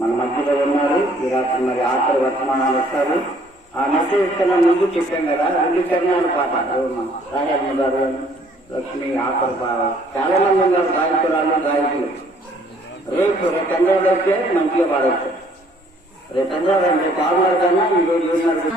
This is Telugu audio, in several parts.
మన మధ్యలో ఉన్నారు. ఈ రాత్రి మరి ఆఖరి వర్తమానాలు ఇస్తారు. ఆ మెసేజ్ కన్నా ముందు చెప్పాం కదా, 2 చరణాలు పాట రాజమ్మ గారు, లక్ష్మి ఆఖరు చాలా మంది ఉన్నారు గాయకురాలు గాయకులు. రేపు చంద్రబాబు అయితే మంచిగా పాడవచ్చు. రేపు చంద్రబాబు రేపు ఆరున్నర కన్నా ఈరోజు ఉన్నారు.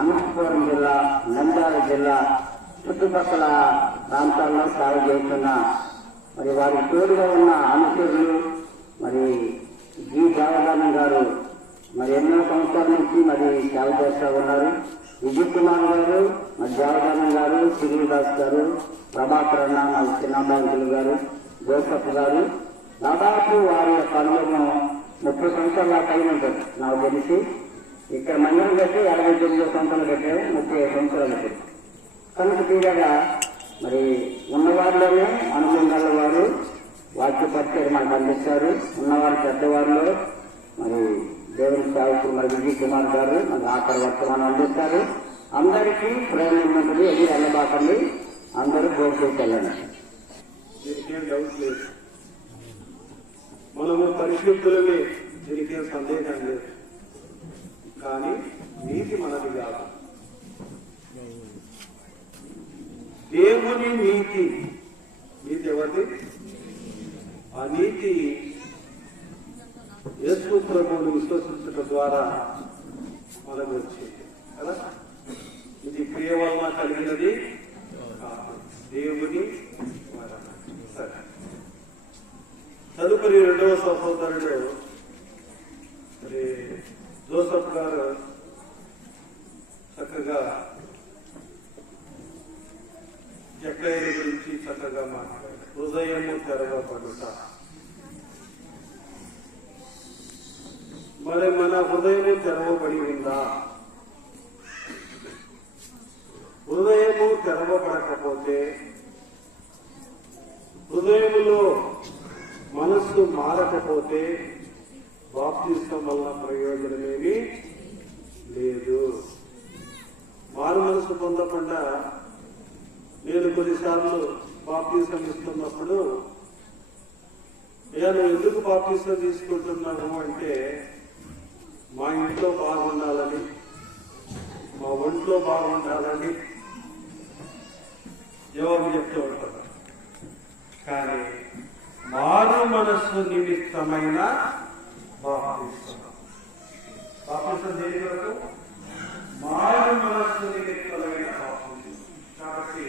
అనంతపురం జిల్లా, నంద్యాల జిల్లా చుట్టుపక్కల ప్రాంతాల్లో సేవ చేస్తున్న మరి వారి తోడుగా ఉన్న అనుచరులు మరి జి దేవదానం గారు మరి ఎన్నో సంవత్సరాల నుంచి మరి సేవ చేస్తూ ఉన్నారు. విజయ్ కుమార్ గారు, మరి దేవదానం గారు, శ్రీదాస్ గారు, ప్రభాకర్ అన్న, మరి చిన్నబ్యాంకులు గారు, జోసఫ్ గారు, దాదాపు వారి యొక్క అనుభవం 30 సంవత్సరాల పైన ఉంటుంది నాకు తెలిసి. ఇక్కడ మందిరం కట్టి 59 సంవత్సరాలు కట్టారు, 30 సంవత్సరాలు కనుక తీరగా మరి ఉన్నవారిలోనే అనుబంధాల వారు వాక్య పరిచయం మనకు అందిస్తారు. ఉన్నవారు పెద్దవారిలో మరి దేవుని సేవకులు మరి విజయ్ కుమార్ గారు మరి ఆఖరి వర్తమానం అందిస్తారు. అందరికీ ప్రేమ ఉన్నది, అది వెళ్ళబాకండి, అందరూ భోజనం వెళ్ళండి. దీనికేం డౌట్ లేదు, మనము పరిశుద్ధులమే, దీనికేం సందేహం లేదు. కానీ నీతి మనది కాదు. దేవుని నీతి, నీతి ఎవరిది? ఆ నీతి యేసు ప్రభువును విశ్వసించడం ద్వారా మనకు వచ్చింది కదా. ఇది క్రియ వలన కలిగినది కాదు, దేవుని వలన. సరే, తదుపరి రెండవ సహోదరుడు మరి జోసఫ్ గారు చక్కగా జక్కయ్య గురించి చక్కగా మాట్లాడారు. హృదయము తెరవబడుట. మరి మన హృదయము తెరవబడి ఉందా? హృదయము తెరవబడకపోతే, హృదయములో మనస్సు మారకపోతే బాప్తిస్మం వల్ల ప్రయోజనమేమీ లేదు. మారు మనసు పొందకుండా నేను కొన్నిసార్లు బాప్తిస్మం ఇస్తున్నప్పుడు, నేను ఎందుకు బాప్తిస్మం తీసుకుంటున్నాను అంటే, మా ఇంట్లో బాగుండాలని, మా ఒంట్లో బాగుండాలని జవాబు చెప్తూ ఉంటారు. కానీ మారు మనస్సు నిమిత్తమైన బాప్తిస్మం దేని వరకు? మారు మనస్సు నిమిత్తమైన బాప్తిస్మం. కాబట్టి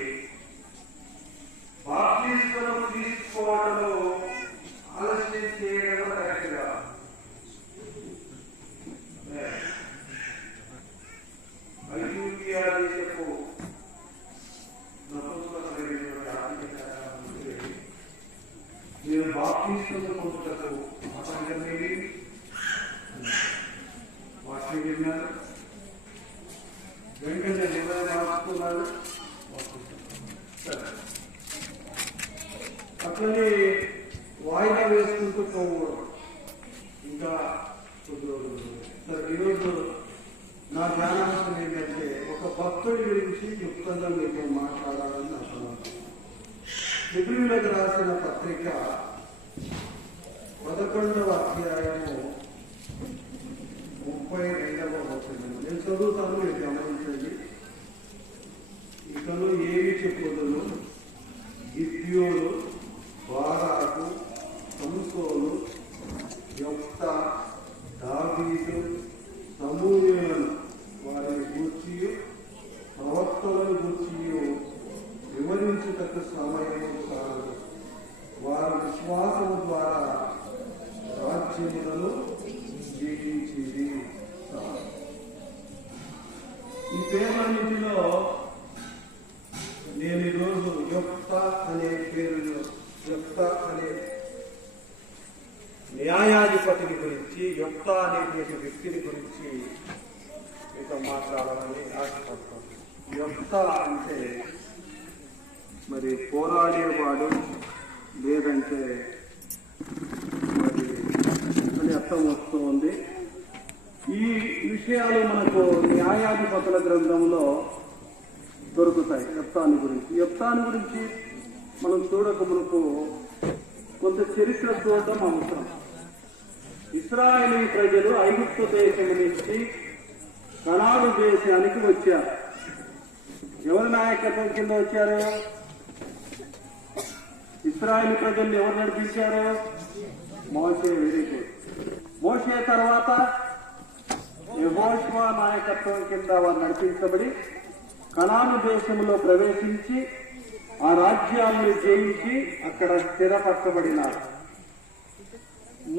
బాప్తిస్మం తీసుకోవడంలో ఆలస్యం చేయడం కరెక్ట్గా. ఐక్యూపిఆర్ఎస్కు మీరు బాప్తిస్మం పొందుటకు ఆటంకమేమి? వాక్యం విన్నారు, వెంటనే నిర్ణయం మార్చుకున్నారు. అట్లనే వాయిదా వేసుకుంటూ పోవడం ఇంకా కొద్ది రోజులు. సరే, ఈరోజు నా జ్ఞానాంశం ఏంటంటే, ఒక భక్తుడి గురించి యుక్తంగా మీతో మాట్లాడాలని నా సలహా. ఫిబ్రవరికి రాసిన పత్రిక 11వ అధ్యాయము 32వ వచనం నేను చదువుతాను, మీరు గమనించండి. ఇకను ఏమి చెప్పుదును? గిద్యోను, బారాకు, సంసోను, యొఫ్తా, దావీదు, సమూయేలును వారిని గూర్చి, ప్రవక్తలను గూర్చి వివరించుటకు సమయము కాదు. వారి విశ్వాసము ద్వారా రాజ్యములను జీవించింది. ఈ పేర్లన్నింటిలో నేను ఈరోజు యొఫ్తా అనే పేరులో, యొఫ్తా అనే న్యాయాధిపతిని గురించి, యొఫ్తా అనేటువంటి వ్యక్తిని గురించి మీతో మాట్లాడాలని ఆశపడుతున్నాను. యొఫ్తా అంటే మరి పోరాడేవాడు, లేదంటే మరి అని అర్థం వస్తూ ఉంది. ఈ విషయాలు మనకు న్యాయాధిపతుల గ్రంథంలో దొరుకుతాయి. యొఫ్తాని గురించి మనం చూడక మనకు కొంత చరిత్ర చూడటం అవసరం. ఇశ్రాయేలీ ప్రజలు ఐగుప్తు దేశం నుంచి కనాను దేశానికి వచ్చారు. ఎవరి నాయకత్వం కింద వచ్చారు? ఇశ్రాయేలీ ప్రజల్ని ఎవరు నడిపించారు? మోషే. Very good. మోషే తర్వాత యెహోషువ నాయకత్వం కింద వారు నడిపించబడి కనాను దేశంలో ప్రవేశించి ఆ రాజ్యాలను జయించి అక్కడ స్థిరపరచబడినారు.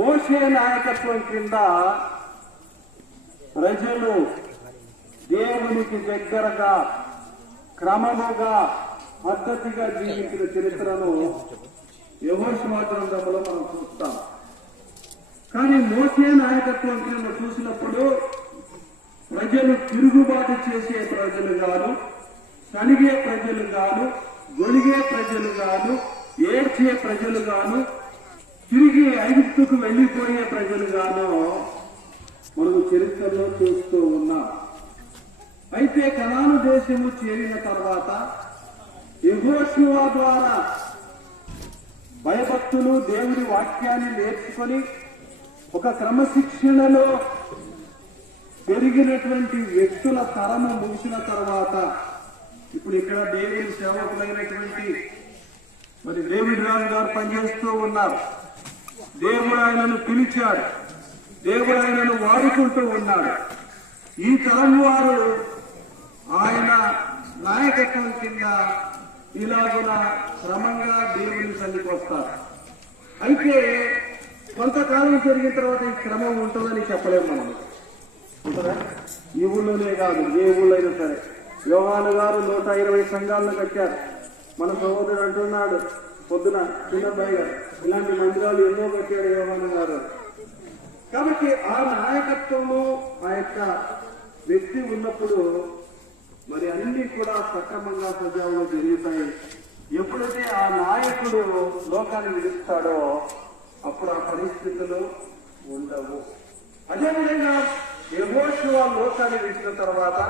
మోషే నాయకత్వం కింద ప్రజలు దేవునికి దగ్గరగా, క్రమముగా, పద్ధతిగా జీవించిన చరిత్రను యెహోషువ గ్రంథంలో మనం చూస్తాం. కానీ మోషే నాయకత్వం కింద చూసినప్పుడు ప్రజలు తిరుగుబాటు చేసే ప్రజలు కాదు, సనిగే ప్రజలు గాను, గొలిగే ప్రజలు గాను, ఏడ్చే ప్రజలు గాను, తిరిగి ఐగుప్తుకు వెళ్లిపోయే ప్రజలు గాను మనం చరిత్రలో చూస్తూ ఉన్నాం. అయితే కనాను దేశము చేరిన తర్వాత యెహోషువ ద్వారా భయభక్తులు దేవుని వాక్యాన్ని నేర్చుకొని ఒక క్రమశిక్షణలో పెరిగినటువంటి వ్యక్తుల తరము ముగిసిన తర్వాత ఇప్పుడు ఇక్కడ దేవుని సేవకులైనటువంటి మరి డేవిడ్ రాజు గారు పనిచేస్తూ ఉన్నారు. దేవుడు ఆయనను పిలిచాడు, దేవుడు ఆయనను వాడుకుంటూ ఉన్నాడు. ఈ తరం వారు ఆయన నాయకత్వం కింద ఇలాగున క్రమంగా దేవుని సన్నిధికి వస్తారు. అయితే కొంతకాలం జరిగిన తర్వాత ఈ క్రమం ఉంటుందని చెప్పలేము మనం. ఉంటుందా? ఈ ఊళ్ళోనే కాదు, ఏ ఊళ్ళో అయినా సరే. యోహాను గారు 120 సంఘాలను కట్టారు. మన సహోదరుడు అంటున్నాడు పొద్దున చిన్నబ్బాయి గారు, ఇలాంటి మందిరాలు ఎన్నో కట్టాడు యోహాను గారు. కాబట్టి ఆ నాయకత్వము ఆ యొక్క వ్యక్తి ఉన్నప్పుడు మరి అన్ని కూడా సక్రమంగా సజావుగా జరుగుతాయి. ఎప్పుడైతే ఆ నాయకుడు లోకాన్ని విడుస్తాడో అప్పుడు ఆ పరిస్థితులు ఉండవు. అదేవిధంగా యెహోషువ లోకాన్ని విడిచిన తర్వాత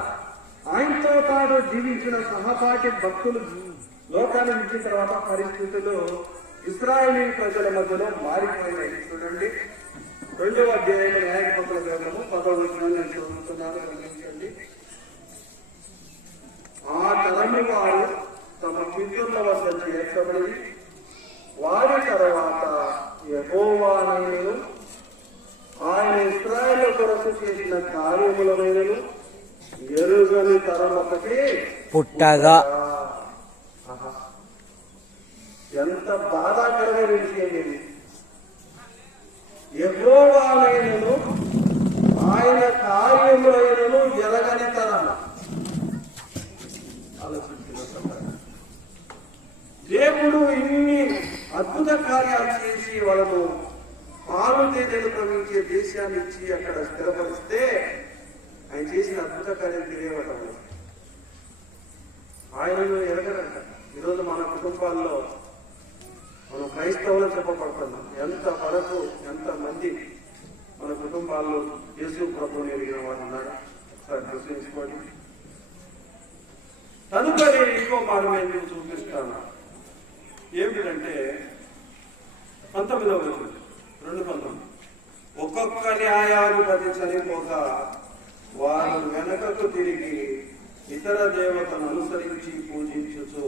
ఆయనతో పాటు జీవించిన సహపాఠి భక్తులు లోకాన్ని విడిచిన తర్వాత పరిస్థితులు ఇశ్రాయేలీ ప్రజల మధ్యలో మారిపోయినాయి. చూడండి 2వ అధ్యాయం న్యాయాధిపతుల గ్రంథము 10వ వచనాన్ని నేను చదువుతున్నాను, గమనించండి. ఆ తరము వారు తమ పితరుల వద్ద చేర్చబడి వారి తర్వాత యెహోవానైనను ఆయన ఇశ్రాయేలు కొరకు చేసిన కార్యములనైనను ఎరుగని తరం ఒకటి పుట్టగా. ఎంత బాధాకరమైన విషయం ఇది. యెహోవానైనను ఆయన కార్యములైనను ఎరగని తరం. దేవుడు ఇన్ని అద్భుత కార్యాలు చేసి వాళ్ళను పాలు తేనెలు ప్రవహించే దేశాన్ని ఇచ్చి అక్కడ స్థిరపరిస్తే ఆయన చేసిన అద్భుత కార్యం తెలియవటం ఆయనను ఎరగరంట. ఈరోజు మన కుటుంబాల్లో మనం క్రైస్తవులు చెప్పబడుతున్నాం. ఎంత వరకు ఎంత మంది మన కుటుంబాల్లో యేసు ప్రభువుని ఎరిగిన వారు ఉన్నారా? ఒకసారి ప్రశ్నించుకోండి. తదుపరి ఇంకో మాట నేను చూపిస్తాను. ఏమిటంటే 19వ వచనం 2:19 ఒక్కొక్క న్యాయాధిపతి చనిపోగా వారు వెనకకు తిరిగి ఇతర దేవతను అనుసరించి పూజించుచు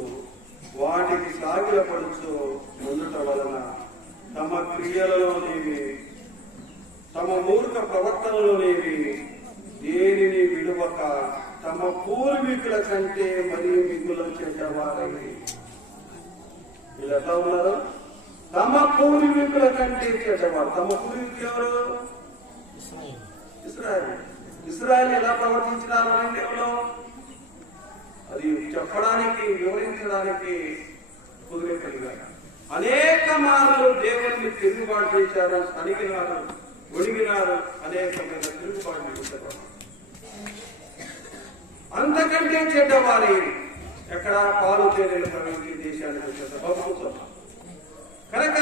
వాటికి సాగిలపడుచు ముందుట వలన తమ క్రియలలోనేవి తమ మూర్ఖ ప్రవర్తనలోనేవి దేనిని విడువక తమ పూర్వీకుల కంటే మరీ మిగులు చెడ్డవారని. వీళ్ళు ఎట్లా ఉన్నారు? తమ పూర్వీకుల కంటే చెడ్డవారు. తమ పూర్వీకులు ఎవరు? ఇశ్రాయేలు. ఇశ్రాయేలు ఎలా ప్రవర్తించినారు అరణ్యంలో? అది చెప్పడానికి వివరించడానికి కుదిరేపడిగా అనేక మార్లు దేవుడిని తిరుగుబాటు చేశారు, అణిగినారు, ఒడిగినారు, అనేకమైన తిరుగుబాటు చేశారు. అంతకంటే చెడ్డవారి ఎక్కడ పాలు తేనెలు ప్రవహించి దేశానికి వచ్చేసారు. కనుక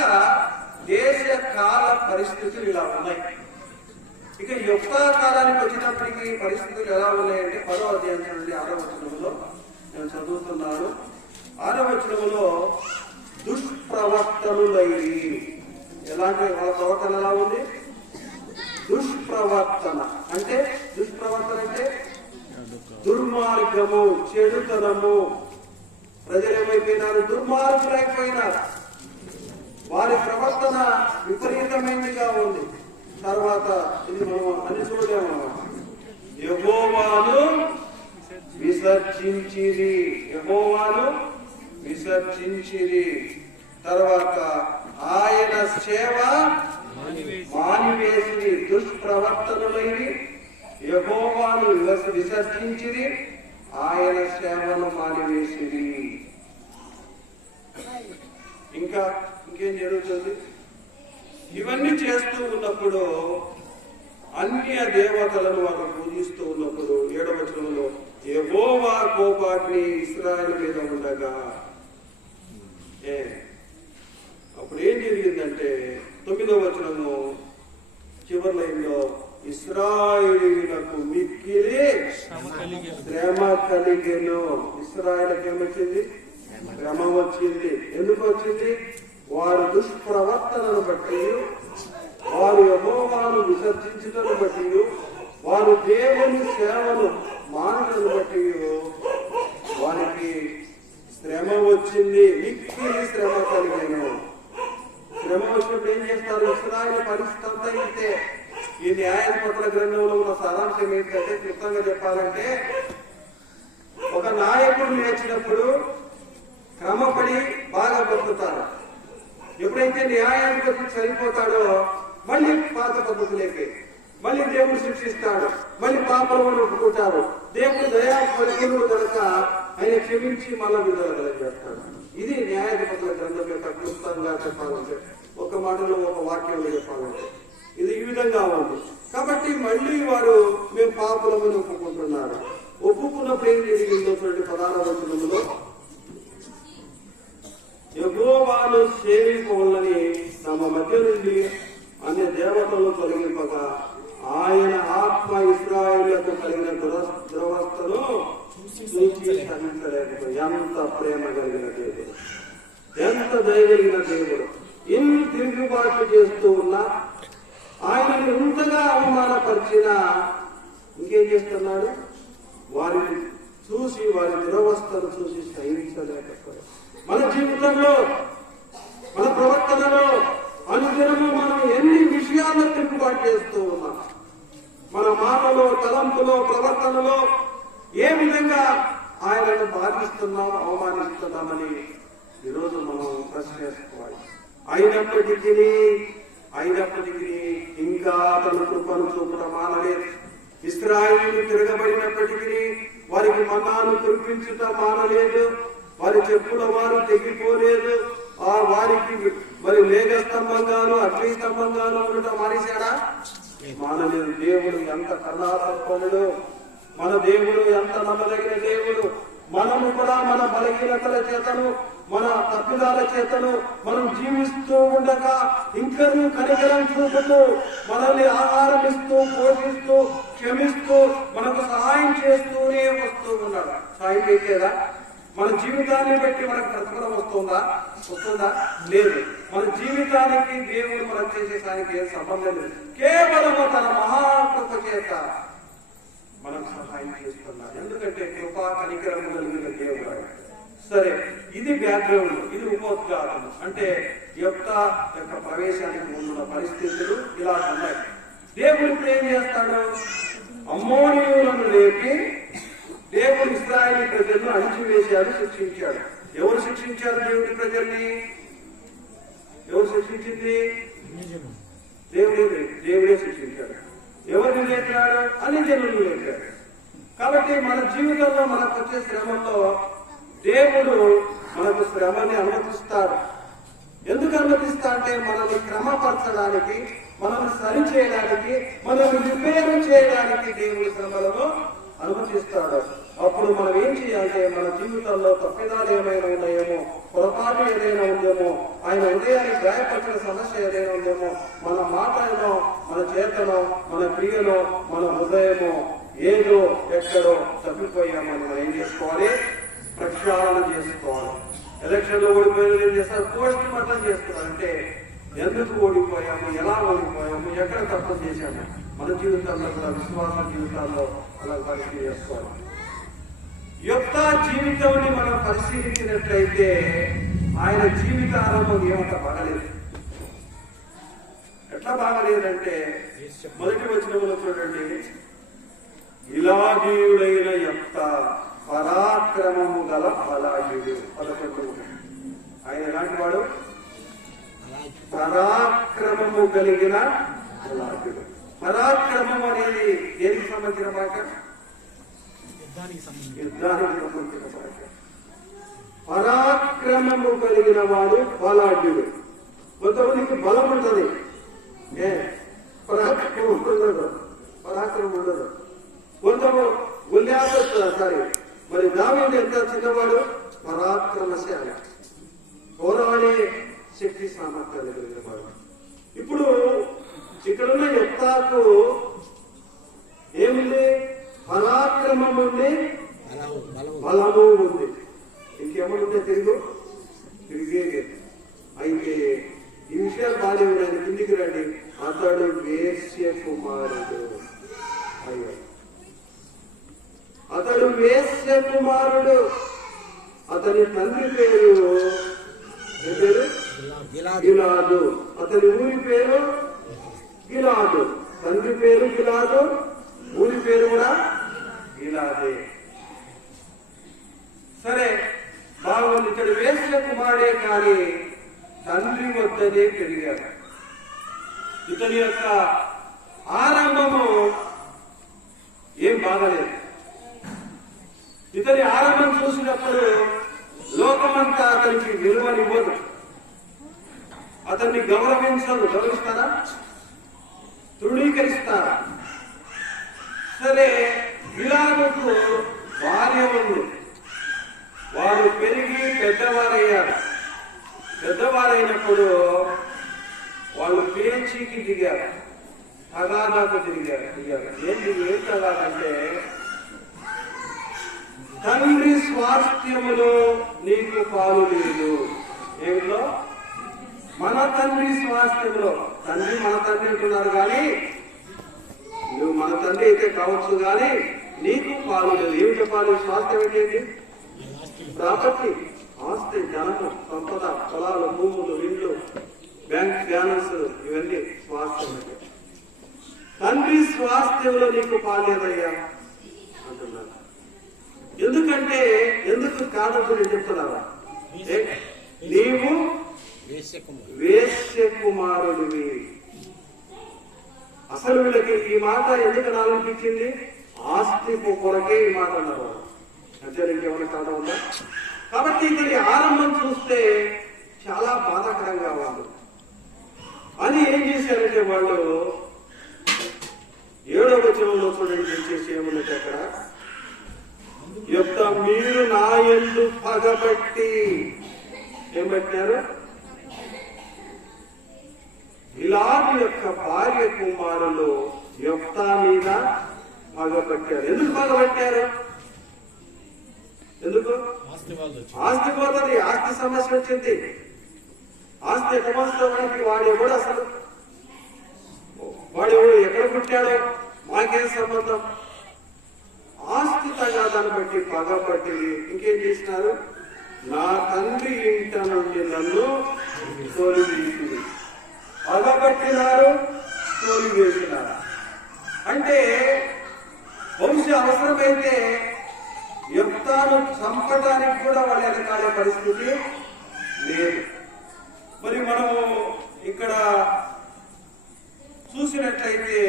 దేశ కాల పరిస్థితులు ఇలా ఉన్నాయి. ఇక యుక్త కాలానికి వచ్చినప్పటికీ పరిస్థితులు ఎలా ఉన్నాయంటే 10వ అధ్యాయం నుండి 6వ వచనంలో నేను చదువుతున్నాను. 6వ వచనంలో దుష్ప్రవర్తనులైరి. ఎలాంటి వాళ్ళ ప్రవర్తన ఎలా ఉంది? దుష్ప్రవర్తన అంటే దుర్మార్గము, చెడుతనము. ప్రజలు ఏమైపోయినారు? దుర్మార్గులైపోయినారు. వారి ప్రవర్తన విపరీతమైనదిగా ఉంది. తర్వాత ఇది మనం అని చూడలేము. యెహోవాను విసర్జించిరి. తర్వాత ఆయన సేవ మానివేసి దుష్ప్రవర్తనులైరి. యెహోవాను విసర్జించిరి, ఆయన సేవను మానివేసిరి. ఇంకేం జరుగుతుంది? ఇవన్నీ చేస్తూ ఉన్నప్పుడు అన్య దేవతలను వారు పూజిస్తూ ఉన్నప్పుడు 7వ వచనంలో యెహోవా కోపాగ్ని ఇశ్రాయేలు మీద ఉండగా అప్పుడు ఏం జరిగిందంటే 9వ వచనము చివరి లైన్లో ఇశ్రాయేలీయులకు మిక్కిలి శ్రమ కలిగెను. ఇశ్రాయేలుకి ఏమొచ్చింది? శ్రమ వచ్చింది. ఎందుకు వచ్చింది? వారు దుష్ప్రవర్తనను బట్టి, వారు యెహోవాను విసర్జించుటను బట్టి, వారు దేవుని సేవను మానటను బట్టి వారికి శ్రమ వచ్చింది. మిక్కిలి శ్రమ కలిగాను. శ్రమ వచ్చినప్పుడు ఏం చేస్తారు? ఇశ్రాయేలు పరిస్థితి అంతా అయితే ఈ న్యాయపత్ర గ్రంథంలో ఉన్న సారాంశం ఏంటంటే, క్లుప్తంగా చెప్పాలంటే, ఒక నాయకుడు లేచినప్పుడు క్రమపడి బాగా బతుకుతారు. ఎప్పుడైతే న్యాయాధిపతి చనిపోతాడో మళ్ళీ పాత పద్ధతులేకే, మళ్ళీ దేవుడు శిక్షిస్తాడు, మళ్ళీ పాపలను ఒప్పుకుంటారు. దేవుడు దయా పరిపూర్ణుడు కనుక ఆయన క్షమించి మళ్ళా విడుదల కలిగేస్తాడు. ఇది న్యాయాధిపతుల గ్రంథం యొక్క క్లుప్తంగా చెప్పాలంటే, ఒక మాటలో ఒక వాక్యంలో చెప్పాలంటే ఇది ఈ విధంగా ఉంది. కాబట్టి మళ్ళీ వారు మేము పాపలమని ఒప్పుకుంటున్నారు. ఒప్పుకున్నప్పుడు ఏం జరిగిందో చూడండి 16వ వచనంలో, యెహోవాను సేవింపవలని తమ మధ్య నుండి అన్ని దేవతలను తొలగింపగా ఆయన ఆత్మ ఇశ్రాయేలులకు కలిగిన దురవస్థను చూసి సహించలేకపోయి. ఎంత ప్రేమ కలిగిన దేవుడు, ఎంత దయగలిగిన దేవుడు! ఎన్ని తిరుగుబాట్లు చేస్తూ ఉన్నా, ఆయనను ఇంతగా అవమానపరిచిన ఇంకేం చేస్తున్నాడు? వారిని చూసి, వారి దురవస్థను చూసి సహించలేకపోయాడు. మన జీవితంలో, మన ప్రవర్తనలో అనుదినము మనం ఎన్ని విషయాలను తిరుగుబాటు చేస్తూ ఉన్నాం. మన మాటలో, తలంపులో, ప్రవర్తనలో ఏ విధంగా ఆయనను బాధిస్తున్నాం, అవమానిస్తున్నామని ఈరోజు మనం ప్రశ్న చేసుకోవాలి. అయినప్పటికీ ఇంకా తన కృపను చూపడం మానలేదు. ఇశ్రాయేలు తిరగబడినప్పటికీ వారికి మన్నాను కురిపించుట మానలేదు. వారి చెప్పుల వారు తెగిపోలేదు. ఆ వారికి మరి మేఘ స్తంభంగాను అగ్ని స్తంభంగాను ఉండటం మానేశాడా? మానలేదు. దేవుడు ఎంత కరుణాసంపన్నుడు, మన దేవుడు ఎంత నమ్మదగిన దేవుడు. మనము కూడా మన బలహీనతల చేతను, మన తప్పిదాల చేతను మనం జీవిస్తూ ఉండగా ఇంకనూ కనికరం చూపుతూ, మనల్ని ఆహారం ఇస్తూ, పోషిస్తూ, క్షమిస్తూ, మనకు సహాయం చేస్తూనే వస్తూ ఉన్నాడు. సహాయం చేయలేదా? మన జీవితాన్ని బట్టి మనకు ప్రతిఫలం వస్తుందా? లేదు. మన జీవితానికి దేవుడు మనం చేసే సానికి ఏం సంబంధం లేదు. కేవలము తన మహాకృప చేత మనకు సహాయం చేస్తున్నాడు. ఎందుకంటే కృపా కనికరము కలిగిన దేవుడు. సరే, ఇది బ్యాక్గ్రౌండ్, ఇది ఉపోద్ఘాతం. అంటే యొక్క ప్రవేశానికి ముందున్న పరిస్థితులు ఇలా ఉన్నాయి. దేవుడు ఇప్పుడు ఏం చేస్తాడు? అమ్మోనీయులను లేపి దేవుడు ఇశ్రాయేలు ప్రజలను అణిచివేశాడు, శిక్షించాడు. ఎవరు శిక్షించారు దేవుడి ప్రజల్ని? ఎవరు శిక్షించింది? దేవుడే శిక్షించాడు. ఎవరిని లేపాడు? అన్ని జనులను లేపాడు. కాబట్టి మన జీవితంలో మనకు వచ్చే శ్రమల్లో దేవుడు మనకు శ్రమని అనుమతిస్తాడు. ఎందుకు అనుమతిస్తా అంటే మనల్ని క్రమపరచడానికి, మనల్ని సరి చేయడానికి, మనల్ని విభేదం చేయడానికి దేవుడి శ్రమలను అనుమతిస్తాడు. అప్పుడు మనం ఏం చేయాలంటే, మన జీవితంలో తప్పిదాలు ఏమైనా ఉన్నాయేమో, పొరపాటు ఏదైనా ఉందేమో, ఆయన హృదయాన్ని గాయపరిచిన సమస్య ఏదైనా ఉందేమో, మన మాటలో, మన చేతలో, మన క్రియలో, మన హృదయమో ఏదో ఎక్కడో తప్పిపోయామని మనం ఏం చేసుకోవాలి? ప్రక్షాళన చేసుకోవాలి. ఎలక్షన్ లో ఓడిపోయిన ఏం చేస్తారు? పోస్ట్ మార్టం చేస్తున్నారు. అంటే ఎందుకు ఓడిపోయాము, ఎలా ఓడిపోయాము, ఎక్కడ తప్పు చేశాము? మన జీవితంలో కూడా, విశ్వాస జీవితాల్లో అలా పరిశీలన చేసుకోవాలి. యొక్క జీవితాన్ని మనం పరిశీలించినట్లయితే ఆయన జీవిత ఆరంభం ఏమంత బాగలేదు. ఎట్లా బాగలేదంటే, మొదటి వచనంలో చూడండి, గిలాదీయుడైన యొక్క పరాక్రమము గల బలాయుడు. 11. ఆయన ఎలాంటి వాడు? పరాక్రమము కలిగిన బలాయుడు. పరాక్రమం అనేది దేనికి సంబంధించిన మాట? యుద్ధానికి సంబంధించిన మాట. పరాక్రమము కలిగిన వాడు బలాఢ్యుడు. కొంతమందికి బలం ఉంటుంది, పరాక్రమం ఉండదు. కొంత మరి దావీదు ఎంత చిన్నవాడు, పరాక్రమశాలి, పోరాడే శక్తి సామర్థ్యాలు కలిగినవాడు. ఇప్పుడు ఇక్కడున్న యెఫ్తాకు ఏముంది? పరాక్రమం ఉంది, బలము ఉంది. ఇంకేమనుంటే తిరిగేది. అయితే ఈ విషయాలు బాగా ఉన్నాయి. కిందికి రండి. అతడు వేశ్య కుమారుడు. అయ్యో, అతడు వేశ్య కుమారుడు. అతని తండ్రి పేరు గిలాదు. అతని ఊరి పేరు గిలాదు. తండ్రి పేరు గిలాదు, ఊరి పేరు కూడా గిలాదే. సరే, బాగుంది. ఇతడు వేశ్య కుమారుడే కానీ తండ్రి వద్దనే పెరిగాడు. ఇతని యొక్క ఆరంభము ఏం బాగలేదు. ఇతని ఆరంభం చూసినప్పుడు లోకమంతా అతనికి విలువనివ్వదు, అతన్ని గౌరవించదు. గౌరవిస్తారా? తృణీకరిస్తారా? సరే, గిలాదుకు భార్య ఉంది. వారు పెరిగి పెద్దవారయ్యారు. పెద్దవారైనప్పుడు వాళ్ళు పేచీకి దిగారు, తగాదాకు దిగారు. ఏం తగాదంటే, తండ్రి స్వాస్థ్యములో నీకు పాలు లేదు. ఏమిటో? మన తండ్రి స్వాస్థ్యంలో. తండ్రి మన తండ్రి అంటున్నారు కానీ నువ్వు మన తండ్రి అయితే కావచ్చు కానీ నీకు పాలు లేదు. ఏమి చెప్పాలి? స్వాస్థ్యం ఏంటి? ప్రాపర్టీ, ఆస్తి, ధనము, సంపద, పొలాలు, భూములు, ఇండ్లు, బ్యాంక్ బ్యాలెన్స్, ఇవన్నీ స్వాస్థ్యం. తండ్రి స్వాస్థ్యంలో నీకు పాలేదయ్యా అంటున్నారు. ఎందుకంటే ఎందుకు కాదు చెప్తున్నారా? నీవు వేశ్య కుమారుడివి. అసలు వీళ్ళకి ఈ మాట ఎందుకు అనాలనిపించింది? ఆస్తి కొరకే ఈ మాట అన్నారు. అంతే, ఇంకేమైనా కారణం ఉందా? కాబట్టి ఇతని ఆరంభం చూస్తే చాలా బాధాకరంగా ఉంది. అని ఏం చేశారంటే వాళ్ళు 7వ వచనంలో చూడండి, చేసి ఏమన్నట్టు అక్కడ, యెఫ్తా మీరు నా యందు పగబట్టి ఏం పెట్టారు? గిలాదు యొక్క భార్య కుమారులు యెఫ్తా మీద పగబట్టారు. ఎందుకు పగబట్టారు? ఎందుకు? ఆస్తి పోతుంది, ఆస్తి సమస్య వచ్చింది. ఆస్తి ఎక్కడ వస్తానికి వాడెవడు? అసలు వాడు ఎక్కడ పుట్టాడో మాకేం సంబంధం? ఆస్తి తగాదాన్ని బట్టి పగబట్టి ఇంకేం చేసినారు? నా తండ్రి ఇంట నుండి నన్ను తోలివేసింది. పగబట్టినారు, తోలివేసినారు. అంటే బహుశా అవసరమైతే యెఫ్తాను చంపడానికి కూడా వాళ్ళు వెనకాడే పరిస్థితి లేదు. మరి మనము ఇక్కడ చూసినట్లయితే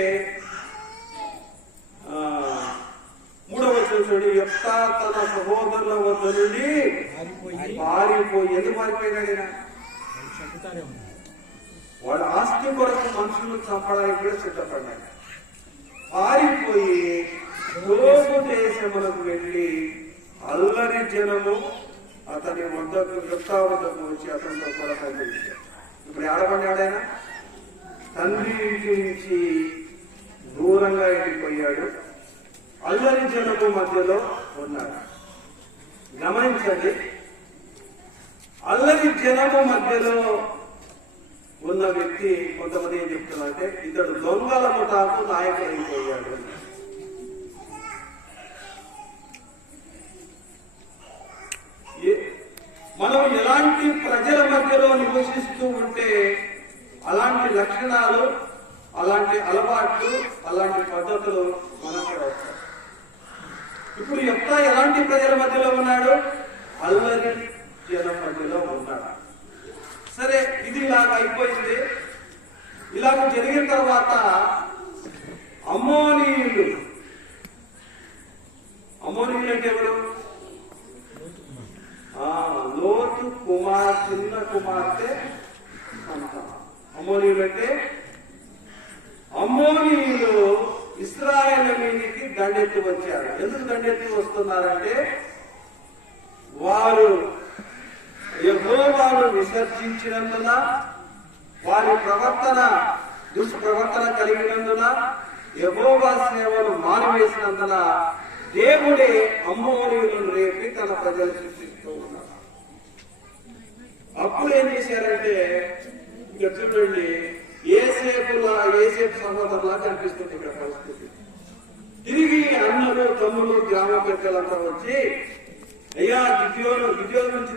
3వ వచనం, యెఫ్తా తన సహోదరుల వద్ద నుండి పారిపోయి. ఎందుకు పారిపోయినాడు? వాడు ఆస్తి కొరకు మనుషులను చంపడానికి కూడా సిద్ధపడ్డాడు. పారిపోయి తోపు దేశములకు వెళ్లి అల్లరి జనము అతని వద్దకు, యెఫ్తా వద్దకు వచ్చి అతనితో కూడా కలిగించారు. ఇప్పుడు ఆడపడ్డాడైనా తండ్రి ఇంటి నుంచి దూరంగా వెళ్ళిపోయాడు. అల్లరి జనము మధ్యలో ఉన్నాడు. గమనించండి, అల్లరి జనము మధ్యలో ఉన్న వ్యక్తి కొంతమంది ఏం చెప్తున్నారంటే ఇతడు దొంగల ముఠాకు నాయకుడైపోయాడు. మనం ఎలాంటి ప్రజల మధ్యలో నివసిస్తూ ఉంటే అలాంటి లక్షణాలు, అలాంటి అలవాట్లు, అలాంటి పద్ధతులు మనకు వస్తాయి. ఇప్పుడు యెఫ్తా ఎలాంటి ప్రజల మధ్యలో ఉన్నాడు? అల్లరి జనం మధ్యలో ఉన్నాడు. సరే, ఇది ఇలాగ అయిపోయింది. ఇలాగ జరిగిన తర్వాత అమ్మోనీయులు అంటే ఎవరు? లోతు చిన్న కుమార్తె సంతానం. అమ్మోనీయులు అంటే అమ్మోనీయులు ఇశ్రాయేలు మీదికి దండెత్తి వచ్చారు. ఎందుకు దండెత్తి వస్తున్నారంటే వారు యెహోవాను విసర్జించినందున, వారి ప్రవర్తన దుష్ప్రవర్తన కలిగినందున, యెహోవా సేవను మానివేసినందున దేవుడే అమ్మోనీయులను రేపి తన ప్రజలు సృష్టిస్తూ ఉన్నారు. అప్పుడు ఏం చేశారంటే ఇక్కడ చూడండి, ఏసేపు సహోదరులా కనిపిస్తుంది ఇక్కడ పరిస్థితి. తిరిగి అన్నలు తమ్ములు గ్రామ పెద్దలంతా వచ్చి, అయ్యా గిద్యోను గురించి